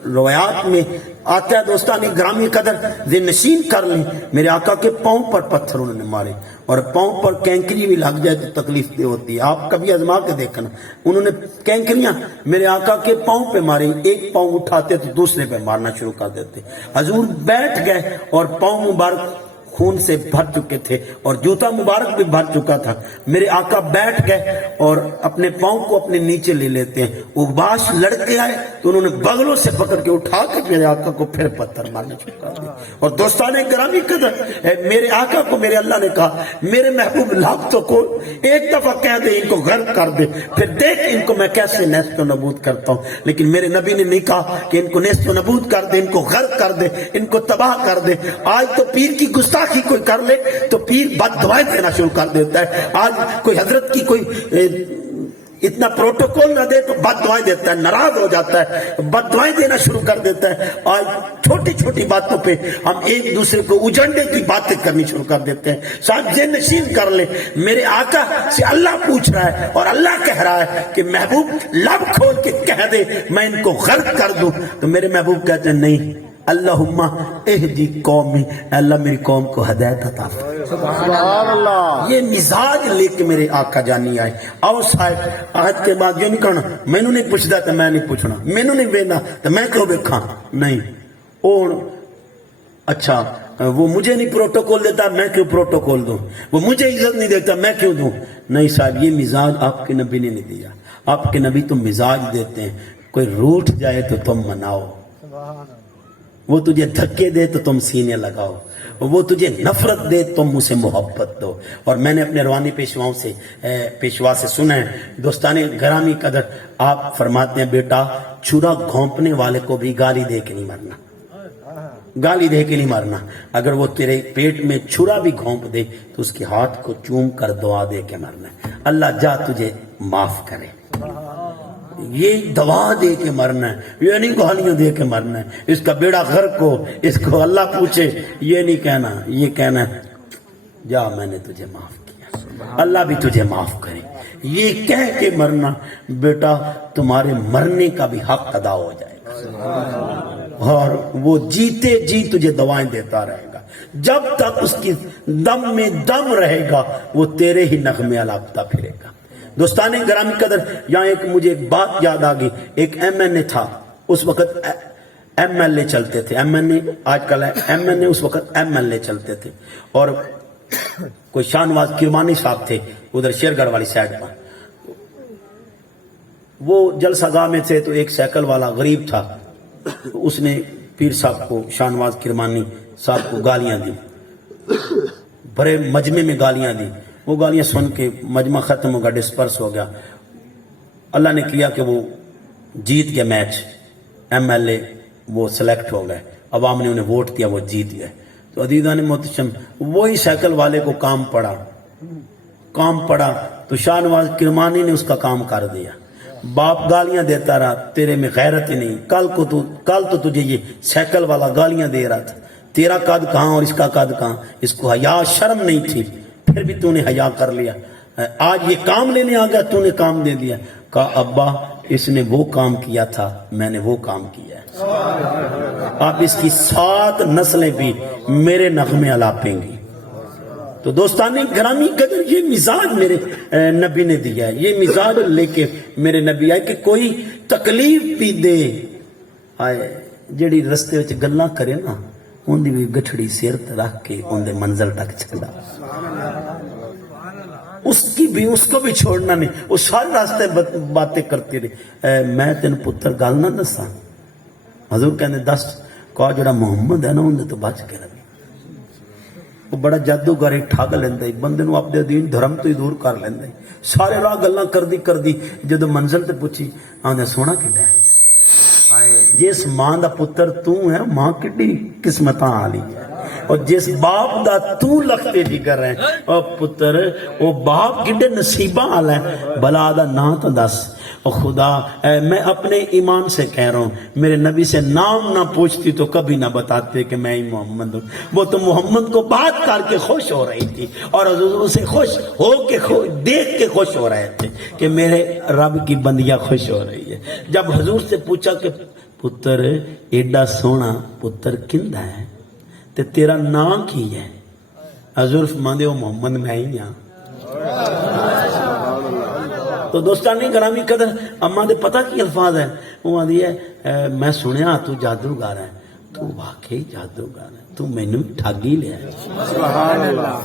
रवायात में आता है दोस्तानी ग्रामी कदर, ये नशीन कर ली, मेरे आका के पांव पर पत्थर उन्होंने मारे। और पांव पर कैंकरी भी लग जाए तो तकलीफ दे होती है, आप कभी आजमा के देखना। उन्होंने कैंकरियां मेरे आका के पांव पे मारी, एक पांव उठाते तो दूसरे पे मारना शुरू कर देते। हजूर बैठ गए और पांव मुबारक खून से भर चुके थे और जूता मुबारक भी भर चुका था। मेरे आका बैठ गए और अपने पांव को अपने नीचे ले लेते हैं। उबाश लड़के आए तो उन्होंने बगलों से पकड़ के उठा के मेरे आका को फिर पत्थर मारने शुरू कर दिए। और दोस्ताने ग्रामी कदर, मेरे आका को मेरे अल्लाह ने कहा मेरे महबूब लापतों को एक दफा कह दे इनको गर्क कर दे, फिर देख इनको मैं कैसे नेस्त नबूद करता हूँ। लेकिन मेरे नबी ने नहीं कहा कि इनको नेस्त नबूद कर दे, इनको गर्क कर दे, इनको तबाह कर दे। आज तो पीर की गुस्ताखी कोई कर ले तो पीर बद दुआएं देना शुरू कर देता है। आज कोई हजरत की कोई اتنا پروٹوکول نہ دے تو بد دعائیں دیتا ہے، ناراض ہو جاتا ہے، بد دعائیں دینا شروع کر دیتا ہے. آج چھوٹی چھوٹی باتوں پہ ہم ایک دوسرے کو اجڑنے کی باتیں کرنی شروع کر دیتے ہیں. صاحب ذہن نشین کر لے، میرے آقا سے اللہ پوچھ رہا ہے اور اللہ کہہ رہا ہے کہ محبوب لب کھول کے کہہ دے میں ان کو غرق کر دوں، تو میرے محبوب کہتے ہیں نہیں، اللہم اہدی قومی، اللہ میری قوم کو ہدایت عطا فرما. سبحان اللہ. یہ مزاج لے کے میرے آقا جانی آئے. آؤ صاحب آج کے بعد یہ نہیں کرنا مینوں نہیں پوچھتا تو میں نہیں پوچھنا، مینوں نہیں وینا تو میں کیوں ویکھاں، نہیں. اور اچھا وہ مجھے نہیں پروٹوکول دیتا میں کیوں پروٹوکول دوں، وہ مجھے عزت نہیں دیتا میں کیوں دوں. نہیں صاحب یہ مزاج آپ کے نبی نے نہیں دیا. آپ کے نبی تو مزاج دیتے ہیں، کوئی روٹھ جائے تو تم مناؤ، وہ تجھے دھکے دے تو تم سینے لگاؤ، وہ تجھے نفرت دے تم اسے محبت دو. اور میں نے اپنے روحانی پیشوا سے سنا ہے، دوستان گرامی قدر، آپ فرماتے ہیں بیٹا چھرا گھونپنے والے کو بھی گالی دے کے نہیں مرنا، گالی دے کے نہیں مرنا. اگر وہ تیرے پیٹ میں چھرا بھی گھونپ دے تو اس کے ہاتھ کو چوم کر دعا دے کے مرنا، اللہ جا تجھے معاف کرے. یہ دعا دے کے مرنا ہے، یہ نہیں گالیاں دے کے مرنا ہے. اس کا بیڑا غرق ہو، اس کو اللہ پوچھے، یہ نہیں کہنا، یہ کہنا ہے جا میں نے تجھے معاف کیا، اللہ بھی تجھے معاف کرے. یہ کہہ کے مرنا، بیٹا تمہارے مرنے کا بھی حق ادا ہو جائے گا، اور وہ جیتے جی تجھے دعائیں دیتا رہے گا. جب تک اس کی دم میں دم رہے گا وہ تیرے ہی نغمے الاپتا پھرے گا. دوستان گرامی قدر، یہاں ایک مجھے ایک بات یاد آ گئی. ایک ایم این اے تھا، اس وقت ایم ایل اے چلتے تھے. ایم این اے آج کل ہے ایم این اے، اس وقت ایم ایل اے چلتے تھے. اور کوئی شاہنواز کرمانی صاحب تھے ادھر شیرگڑھ والی سائڈ پر. وہ جلسہ گاہ میں تھے تو ایک سائیکل والا غریب تھا، اس نے پیر صاحب کو، شاہنواز کرمانی صاحب کو گالیاں دی، بڑے مجمع میں گالیاں دی. وہ گالیاں سن کے مجمع ختم ہو گیا، ڈسپرس ہو گیا. اللہ نے کیا کہ وہ جیت گئے میچ، ایم ایل اے وہ سلیکٹ ہو گئے، عوام نے انہیں ووٹ دیا، وہ جیت گئے. تو عزیزان محترم وہی سائیکل والے کو کام پڑا تو شاہنواز کرمانی نے اس کا کام کر دیا. باپ گالیاں دیتا رہا، تیرے میں غیرت ہی نہیں. کل تو تجھے یہ سائیکل والا گالیاں دے رہا تھا، تیرا قد کہاں اور اس کا قد کہاں. اس کو حیا شرم نہیں تھی، پھر بھی تو نے حیا کر لیا. آج یہ کام لینے آ گیا، تو نے کام دے دیا. کہا ابا اس نے وہ کام کیا تھا، میں نے وہ کام کیا ہے. اب اس کی 7 نسلیں بھی میرے نغمے الاپیں گی. تو دوستانی گرامی قدر یہ مزاج میرے نبی نے دیا ہے. یہ مزاج لے کے میرے نبی آئے کہ کوئی تکلیف بھی دے، آئے جڑی رستے وچ گلاں کرے نا ان دی بھی گٹھڑی سر تے رکھ کے ان دے منزل تک چلا، اس کو بھی چھوڑنا نہیں. وہ سارے راستے باتیں کرتی رہی. میں تین پتر گل نہ دساں، حضور کہنے دس، کہا جڑا محمد ہے نا اندے تو بچ کے رہی. وہ بڑا جادوگر ٹھگ لینا بندے نو اپنے دین دھرم تو ہی دور کر لینا. سارے راہ گلاں کر دی جدو منزل تے پوچھی آندے سونا کڈا ہے، جس ماں دا پتر تو ہے ماں کڈی قسمتاں والی ہے. اور جس باپ دا تو لکھتے جگر ہے اور پتر وہ باپ کڈے نصیباں والا ہے. بلا دا نا تو دس. اور خدا میں اپنے ایمان سے کہہ رہا ہوں، میرے نبی سے نام نہ پوچھتی تو کبھی نہ بتاتے کہ میں ہی محمد ہوں. وہ تو محمد کو بات کر کے خوش ہو رہی تھی اور حضور سے خوش ہو کے دیکھ کے خوش ہو رہے تھے کہ میرے رب کی بندیاں خوش ہو رہی ہے. جب حضور سے پوچھا کہ پتر ایڈا سونا پتر کندہ ہے تے تیرا نام کی ہے، حضور فرماندے ہو محمد میں ہی ہاں. تو دوستانی گرامی قدر، اماں دے پتہ کی الفاظ ہے، وہ آدھی ہے میں سنیا تو جادوگر ہے. تو واقعی جادوگر ہے، تو مینوں ٹھگی لیا. سبحان اللہ.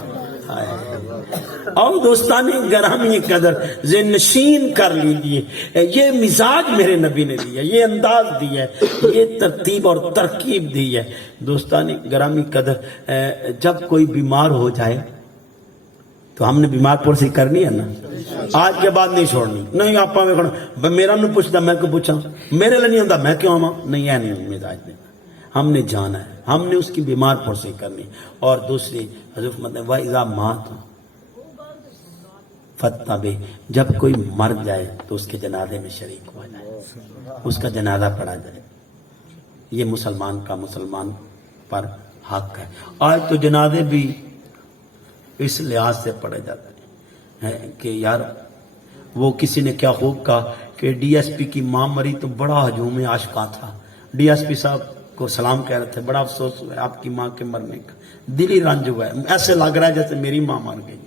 اور دوستانی گرامی قدر ذہن نشین کر لیجیے، یہ مزاج میرے نبی نے دیا، یہ انداز دیا ہے، یہ ترتیب اور ترکیب دی ہے. دوستانی گرامی قدر جب کوئی بیمار ہو جائے تو ہم نے بیمار پرسی کرنی ہے نا، آج کے بعد نہیں چھوڑنی. نہیں آپ میرا نہیں پوچھتا میں کیوں پوچھا، میرے لیے نہیں ہوتا میں کیوں آواں. نہیں ہے نہیں مزاج دینا، ہم نے جانا ہے، ہم نے اس کی بیمار پرسی کرنی. اور دوسری حضرت مطلب وَإِذَا مَاتَ फत्तबे, जब कोई मर जाए तो उसके जनाजे में शरीक हो जाए, उसका जनाजा पढ़ा जाए। ये मुसलमान का मुसलमान पर हक है। आज तो जनाजे भी इस लिहाज से पढ़े जाते हैं कि यार वो किसी ने क्या खूब कहा कि डीएसपी की मां मरी तो बड़ा हजूम आशिका था। डीएसपी साहब को सलाम कह रहे थे, बड़ा अफसोस हुआ आपकी मां के मरने का, दिली रंज हुआ है, ऐसे लग रहा है जैसे मेरी मां मर गई,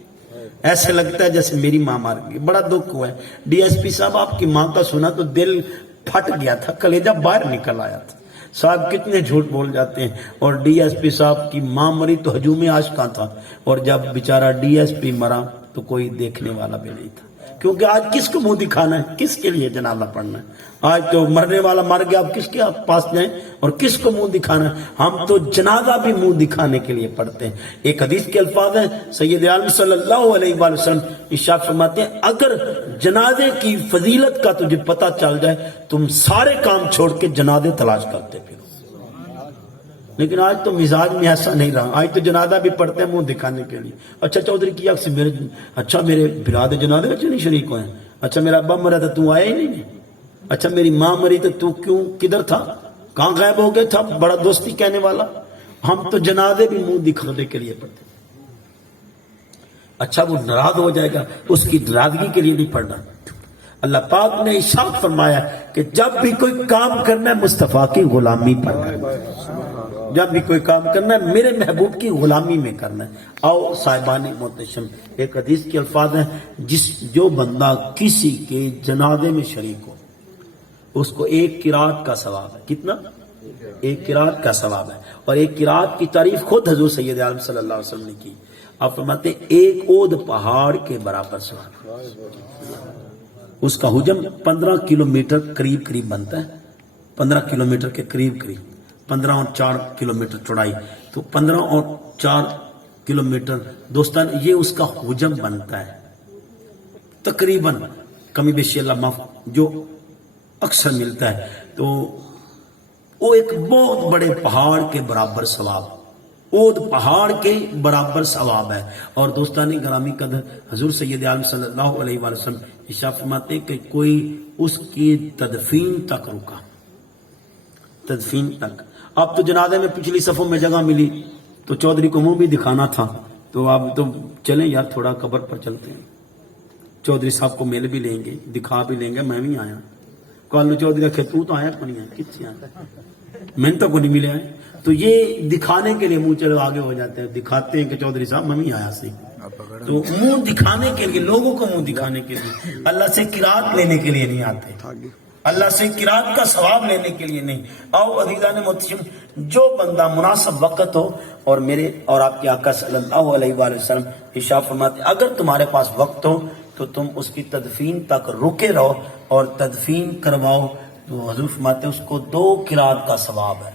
ऐसे लगता है जैसे मेरी मां मर गई, बड़ा दुख हुआ है। डीएसपी साहब आपकी मां का सुना तो दिल फट गया था, कलेजा बाहर निकल आया था। साहब कितने झूठ बोल जाते हैं। और डीएसपी साहब की मां मरी तो हजूम आशिका था, और जब बेचारा डीएसपी मरा तो कोई देखने वाला भी नहीं था। क्योंकि आज किसको मुंह दिखाना है, किसके लिए जनाजा पढ़ना है? आज तो मरने वाला मर गया, अब किसके पास जाएं और किसको मुंह दिखाना है? हम तो जनाजा भी मुंह दिखाने के लिए पढ़ते हैं। एक हदीस के अल्फाज है, सैयद आलम सल्लल्लाहु अलैहि वसल्लम इरशाद फरमाते हैं, अगर जनाजे की फजीलत का तुझे पता चल जाए तुम सारे काम छोड़ के जनाजे तलाश करते फिरो। लेकिन आज तो मिजाज में ऐसा नहीं रहा। आज तो जनाजा भी पढ़ते हैं मुंह दिखाने के लिए। अच्छा चौधरी की अक्स मेरे, अच्छा मेरे बिराद जनाजे में नहीं शरीक हुए, अच्छा मेरा अब्बा मरा था तू आया ही नहीं, अच्छा मेरी मां मरी तो तू क्यों किधर था, कहां गायब हो गया था, बड़ा दोस्ती कहने वाला। हम तो जनाजे भी मुंह दिखाने के लिए पढ़ते। अच्छा वो नाराज हो जाएगा, उसकी नाराजगी के लिए नहीं पढ़ना। अल्लाह पाक ने इरशाद फरमाया कि जब भी कोई काम करना है मुस्तफा की गुलामी पर करना है, जब भी कोई काम करना है मेरे महबूब की गुलामी में करना है। आओ साहिबान मोहतरम, एक हदीस के अल्फाज हैं, जो बंदा किसी के जनाजे में शरीक हो उसको एक किरात का सवाब है। कितना? एक किरात का सवाब है। और एक किरात की तारीफ खुद हजूर सैयद आलम सल्लल्लाहु अलैहि वसल्लम ने की। आप फरमाते एक ओद पहाड़ के बराबर सवाब। उसका हुजम 15 किलोमीटर करीब करीब बनता है, 15 किलोमीटर के करीब करीब, 15 और 4 किलोमीटर चौड़ाई, तो 15 और 4 किलोमीटर दोस्तान ये उसका हुजम बनता है तकरीबन, कमी बेशी अल्लाह माफ, जो अक्सर मिलता है। तो वो एक बहुत बड़े पहाड़ के बराबर सवाब, ओद पहाड़ के बराबर सवाब है। और दोस्तानी ग्रामी कदर हजूर सैयद आलम सल्लल्लाहु अलैहि वसल्लम इरशाद फरमाते कि कोई उसकी तदफीन तक रुका, तदफीन तक। अब तो जनाजे में पिछली सफों में जगह मिली तो चौधरी को मुंह भी दिखाना था, तो अब तो चलें यार थोड़ा कब्र पर चलते हैं, चौधरी साहब को मिल भी लेंगे, दिखा भी लेंगे मैं भी आया। कल चौधरी रखे तू तो आया कौन है, किससे आया, मैंने तो को नहीं मिले है। तो ये दिखाने के लिए मुंह चलो आगे हो जाते हैं, दिखाते हैं कि चौधरी साहब मैं भी आया सी। तो मुंह दिखाने के लिए, लोगों को मुंह दिखाने के लिए, अल्लाह से किरात लेने के लिए नहीं आते, अल्लाह से किरात का सवाब लेने के लिए नहीं। आओ अज़ीज़ान मोहतरम, जो बंदा मुनासिब वक्त हो, और मेरे और आपके आका सल्लल्लाहु अलैहि वसल्लम इरशाद फरमाते अगर तुम्हारे पास वक्त हो तो तुम उसकी तदफीन तक रुके रहो और तदफीन करवाओ। तो हजूर फरमाते उसको 2 किरात का सवाब है,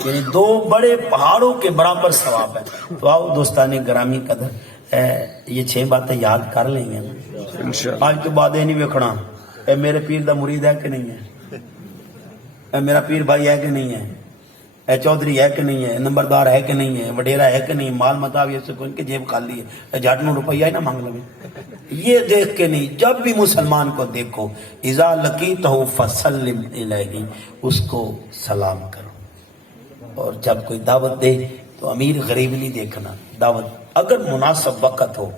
यानी 2 बड़े पहाड़ों के बराबर सवाब है। तो आओ दोस्ताने ग्रामी कदर, ये 6 बातें याद कर लेंगे आज तो बाद नहीं वेखना ए मेरे पीर दा मुरीद है कि नहीं है, ए मेरा पीर भाई है कि नहीं है, ए चौधरी है कि नहीं है, नंबरदार है कि नहीं है, वडेरा है कि नहीं, माल मताब से कोई जेब खाली है, झट नो रुपया ही ना मांग लगे, ये देख के नहीं। जब भी मुसलमान को देखो, इज़ा लकीतहु फसल्लिम इलैहि, उसको सलाम करो। और जब कोई दावत दे तो अमीर गरीब नहीं देखना, दावत अगर मुनासिब वक्त हो,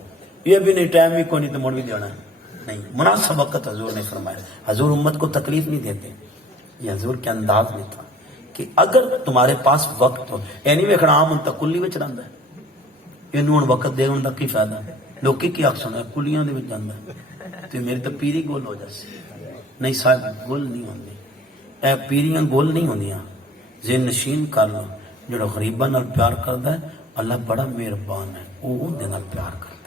ये भी नहीं टाइम भी को नहीं तो मोड़ भी देना नहीं, मुनासिब वक्त हजूर ने फरमाया। हजूर उम्मत को तकलीफ नहीं देते, ये हजूर के अंदाज में था कि अगर तुम्हारे पास वक्त हो, यानी वेखना आम तक कुल्ली विच रहिंदा है, इनू हुण वक्त देण दा की फायदा, लोकी की आख सुना कुलियां दे विच जांदा ते मेरी तो पीरी गोल हो जासी। नहीं साहब गोल नहीं होंदी, ए पीरियां गोल नहीं होंदियां, जे नशीन कर लो, जो गरीबां नाल प्यार करदा है अल्लाह बड़ा मेहरबान है, वो उहदे नाल प्यार करदा है।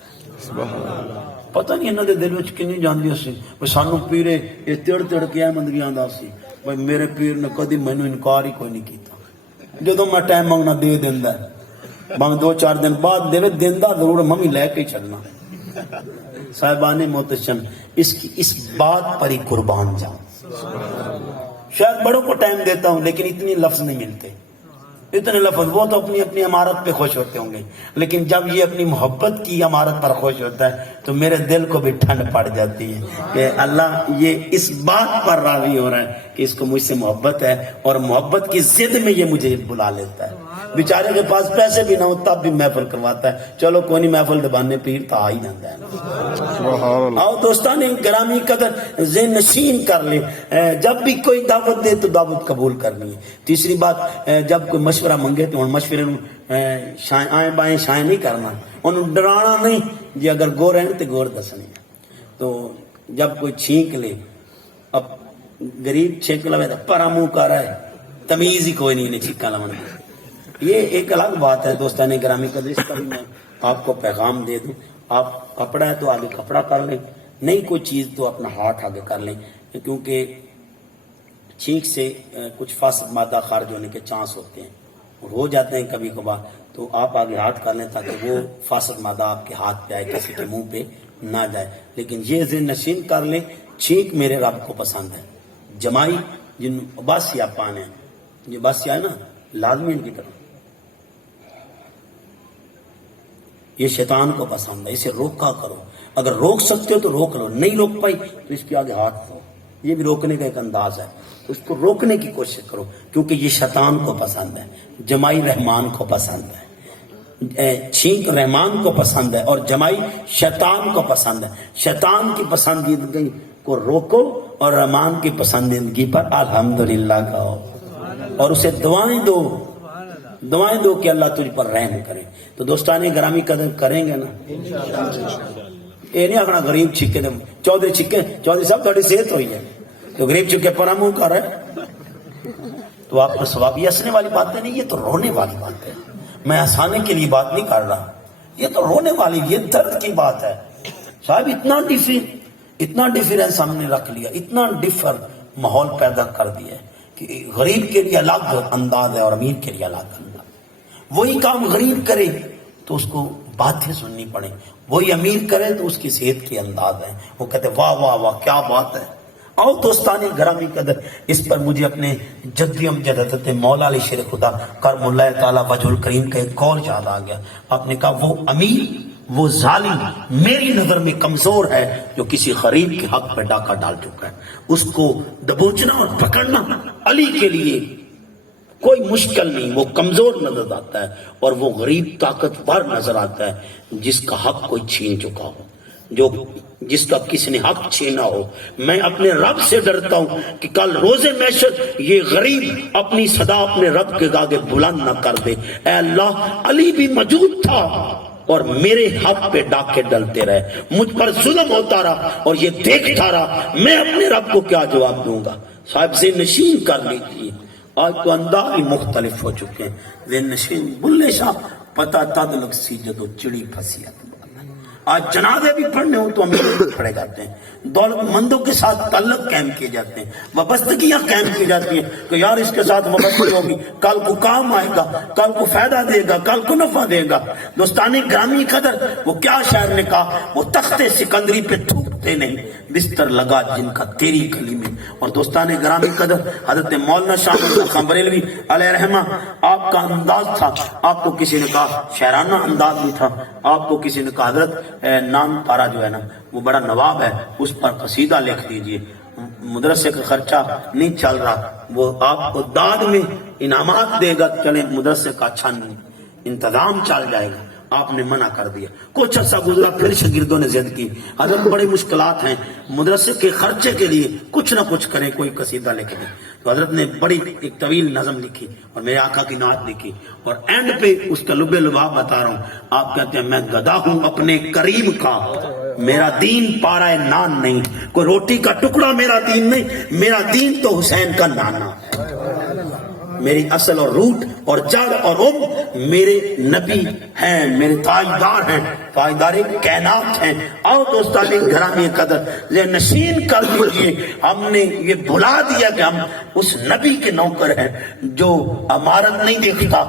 पता नहीं इन्हां दे दिल विच किन्नी जांदी सी, सानू पीरे ये तिड़ तिड़ के मंदगी आंदा सी, भाई मेरे पीर ने कदी मैनू इनकार ही कोई नहीं किया, जदों मैं टाइम मंगना दे दिंदा, भावें 2-4 दिन बाद देवे, दिंदा जरूर, मम्मी लैके ही चलना। साहिबाने मोहतरम, इसकी इस बात पर ही कुर्बान जाऊं। शायद बड़ों को टाइम देता हूं लेकिन इतने लफ्ज नहीं मिलते, اتنے لفظ وہ تو اپنی اپنی عمارت پہ خوش ہوتے ہوں گے، لیکن جب یہ اپنی محبت کی عمارت پر خوش ہوتا ہے تو میرے دل کو بھی ٹھنڈ پڑ جاتی ہے کہ اللہ یہ اس بات پر راضی ہو رہا ہے کہ اس کو مجھ سے محبت ہے، اور محبت کی ضد میں یہ مجھے بلا لیتا ہے۔ بیچارے کے پاس پیسے بھی نہ ہو تب بھی محفل کرواتا ہے، چلو کوئی نہیں محفل دبانے پیر تو آ ہی جاتا ہے۔ آؤ دوستان گرامی قدر ذہن نشین کر لیں، جب بھی کوئی دعوت دے تو دعوت قبول کرنی ہے۔ تیسری بات، جب کوئی مشورہ منگے تو مشورے آئیں بائیں شائیں نہیں کرنا، انہوں ڈرانا نہیں، جی اگر گور ہیں تو گور دسنی ہے۔ تو جب کوئی چھینک لے، اب غریب چھینک لوے تو پرا منہ کر رہا ہے، تمیز ہی کوئی نہیں چھینکا لون کی، یہ ایک الگ بات ہے۔ دوستان گرامی قدر اس کا بھی میں آپ کو پیغام دے دوں، آپ کپڑا ہے تو آگے کپڑا کر لیں، نہیں کوئی چیز تو اپنا ہاتھ آگے کر لیں، کیونکہ چھینک سے کچھ فاسد مادہ خارج ہونے کے چانس ہوتے ہیں اور ہو جاتے ہیں کبھی کبھار، تو آپ آگے ہاتھ کر لیں تاکہ وہ فاسد مادہ آپ کے ہاتھ پہ آئے، کسی کے منہ پہ نہ جائے۔ لیکن یہ ذہن نشین کر لیں، چھینک میرے رب کو پسند ہے۔ جمائی جن عباسیہ پان ہیں، جو عباسیہ ہے نا، لازمی ان کی طرف یہ شیطان کو پسند ہے، اسے روکا کرو، اگر روک سکتے ہو تو روک لو، نہیں روک پائی تو اس کے آگے ہاتھ دو، یہ بھی روکنے کا ایک انداز ہے، اس کو روکنے کی کوشش کرو، کیونکہ یہ شیطان کو پسند ہے۔ جمائی رحمان کو پسند ہے، چھینک رحمان کو پسند ہے، اور جمائی شیطان کو پسند ہے۔ شیطان کی پسندیدگی کو روکو اور رحمان کی پسندیدگی پر الحمدللہ کہو، اور اسے دعائیں دو کہ اللہ تجھ پر رحم کرے۔ تو دوستان گرامی قدر کریں گے نا، یہ نہیں آخنا غریب چھکے چودھری صاحب تھوڑی صحت ہوئی ہے تو غریب چھکے پرا منہ کر رہے تو آپ کو ثواب، یہ ہنسنے والی باتیں نہیں، یہ تو رونے والی بات ہے۔ میں ہنسانے کے لیے بات نہیں کر رہا، یہ تو رونے والی، یہ درد کی بات ہے۔ صاحب اتنا ڈیفرنس ہم نے رکھ لیا، اتنا ڈفر ماحول پیدا کر دیا ہے کہ غریب کے لیے الگ انداز ہے اور امیر کے لیے الگ انداز۔ وہی کام غریب کرے تو اس کو باتیں سننی پڑے، وہی امیر کرے تو اس کی صحت کے انداز ہے، وہ کہتے واہ واہ واہ کیا بات ہے۔ آؤ دوستانی گرامی قدر، اس پر مجھے اپنے جدی امجد حضرت مولا علی شیر خدا کرم اللہ تعالی وجہ الکریم کا ایک قول یاد آ گیا۔ آپ نے کہا وہ امیر، وہ ظالم میری نظر میں کمزور ہے جو کسی غریب کے حق پہ ڈاکہ ڈال چکا ہے، اس کو دبوچنا اور پکڑنا علی کے لیے کوئی مشکل نہیں، وہ کمزور نظر آتا ہے، اور وہ غریب طاقتور نظر آتا ہے جس کا حق کوئی چھین چکا ہو، جس کا کسی نے حق چھینا ہو۔ میں اپنے رب سے ڈرتا ہوں کہ کل روز محشر یہ غریب اپنی صدا اپنے رب کے آگے بلند نہ کر دے، اے اللہ علی بھی موجود تھا اور میرے حق پہ ڈاکے ڈلتے رہے، مجھ پر ظلم ہوتا رہا اور یہ دیکھتا رہا، میں اپنے رب کو کیا جواب دوں گا۔ صاحب ذہن نشین کر لیجیے، آج تو انداز ہی مختلف ہو چکے ہیں۔ ذہن نشین بلے شاہ پتہ تد لگ سی جدو چڑی پھنسیت، آج جنازے بھی پڑھنے ہو تو امیر پڑھے جاتے ہیں، دولت مندوں کے ساتھ تعلق قائم کیے جاتے ہیں، وابستگیاں قائم کی جاتی ہیں کہ یار اس کے ساتھ وابستگی ہوگی، کل کو کام آئے گا، کل کو فائدہ دے گا، کل کو نفع دے گا۔ دوستانی گرامی قدر، وہ کیا شاعر نے کہا، وہ تخت سکندری پہ تھوکتے نہیں، بستر لگا جن کا تیری گلی میں۔ اور دوستان گرامی قدر، حضرت مولانا شاہ خان بریلوی علیہ رحمہ، آپ کا انداز تھا، آپ کو کسی نے کہا شاعرانہ انداز بھی تھا، آپ کو کسی نے کہا حضرت نان پارا جو ہے نا وہ بڑا نواب ہے، اس پر قصیدہ لکھ دیجئے، مدرسے کا خرچہ نہیں چل رہا، وہ آپ کو داد میں انعامات دے گا، چلیں مدرسے کا اچھا انتظام چل جائے گا۔ آپ نے منع کر دیا، کچھ عرصہ گزرا، پھر شاگردوں نے ضد کی، حضرت بڑی مشکلات ہیں، مدرسے کے خرچے کے لیے کچھ نہ کچھ کریں، کوئی قصیدہ لکھ دیں۔ تو حضرت نے بڑی ایک طویل نظم لکھی اور میرے آقا کی نعت لکھی، اور اینڈ پہ اس کا لب لباب بتا رہا ہوں۔ آپ کہتے ہیں میں گدا ہوں اپنے کریم کا، میرا دین پارا ہے نان نہیں، کوئی روٹی کا ٹکڑا میرا دین نہیں، میرا دین تو حسین کا نانا، میری اصل اور روٹ اور جڑ اور میرے نبی ہیں، میرے تاجدار ہیں، تاجدار کائنات ہیں۔ آؤ دوستانی گرامی قدر، یہ نشین کر دیجیے، ہم نے یہ بھلا دیا کہ ہم اس نبی کے نوکر ہیں جو عمارت نہیں دیکھتا،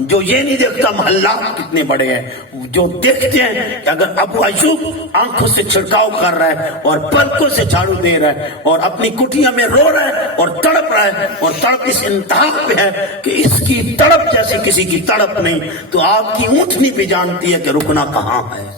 جو یہ نہیں دیکھتا محلات کتنے بڑے ہیں، جو دیکھتے ہیں کہ اگر ابو ایوب آنکھوں سے چھڑکاؤ کر رہا ہے اور پلکوں سے جھاڑو دے رہا ہے اور اپنی کٹیاں میں رو رہا ہے اور تڑپ رہا رہا ہے اور تڑپ اس انتہا پہ ہے کہ اس کی تڑپ جیسی کسی کی تڑپ نہیں. تو آپ کی اونٹنی بھی جانتی ہے کہ رکنا کہاں ہے.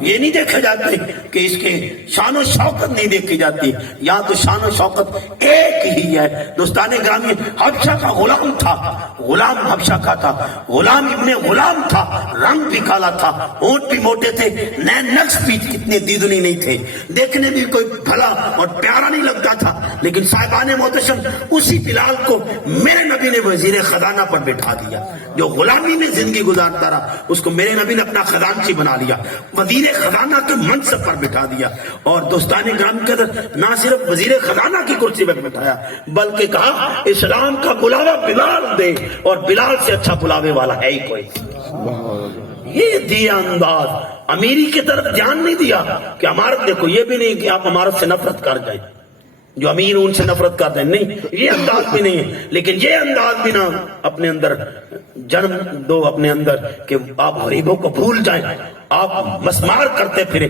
یہ نہیں دیکھا جاتا کہ اس کے شان و شوکت نہیں دیکھی جاتی. یہاں تو شان و شوکت ایک ہی ہے. دوستان گرامی، حبشہ کا غلام تھا، غلام حبشہ کا تھا، غلام ابن غلام تھا، رنگ بھی کالا تھا، ہونٹ بھی موٹے تھے، نین نقص بھی کتنے دیدنی نہیں تھے، دیکھنے بھی کوئی بھلا اور پیارا نہیں لگتا تھا. لیکن صاحبان محتشم، اسی بلال کو میرے نبی نے وزیر خزانہ پر بٹھا دیا. جو غلامی میں زندگی گزارتا رہا اس کو میرے نبی نے اپنا خزانچی بنا لیا، وزیر خزانہ کے منصب پر بٹھا دیا. اور دوستان گرامی کے اندر نہ صرف وزیر خزانہ کی کرسی پر بٹھایا بلکہ کہا اسلام کا بلاوا بلال دے، اور بلال سے اچھا بلاوے والا ہے ہی کوئی. یہ دیا انداز. امیری کی طرف دھیان نہیں دیا کہ امارت دیکھو، یہ بھی نہیں کہ آپ امارت سے نفرت کر جائیں، جو امیر ان سے نفرت کرتے ہیں، نہیں، یہ انداز بھی نہیں ہے. لیکن یہ انداز بھی نہ اپنے اندر جنم دو اپنے اندر کہ آپ غریبوں کو بھول جائیں، آپ مسمار کرتے پھرے.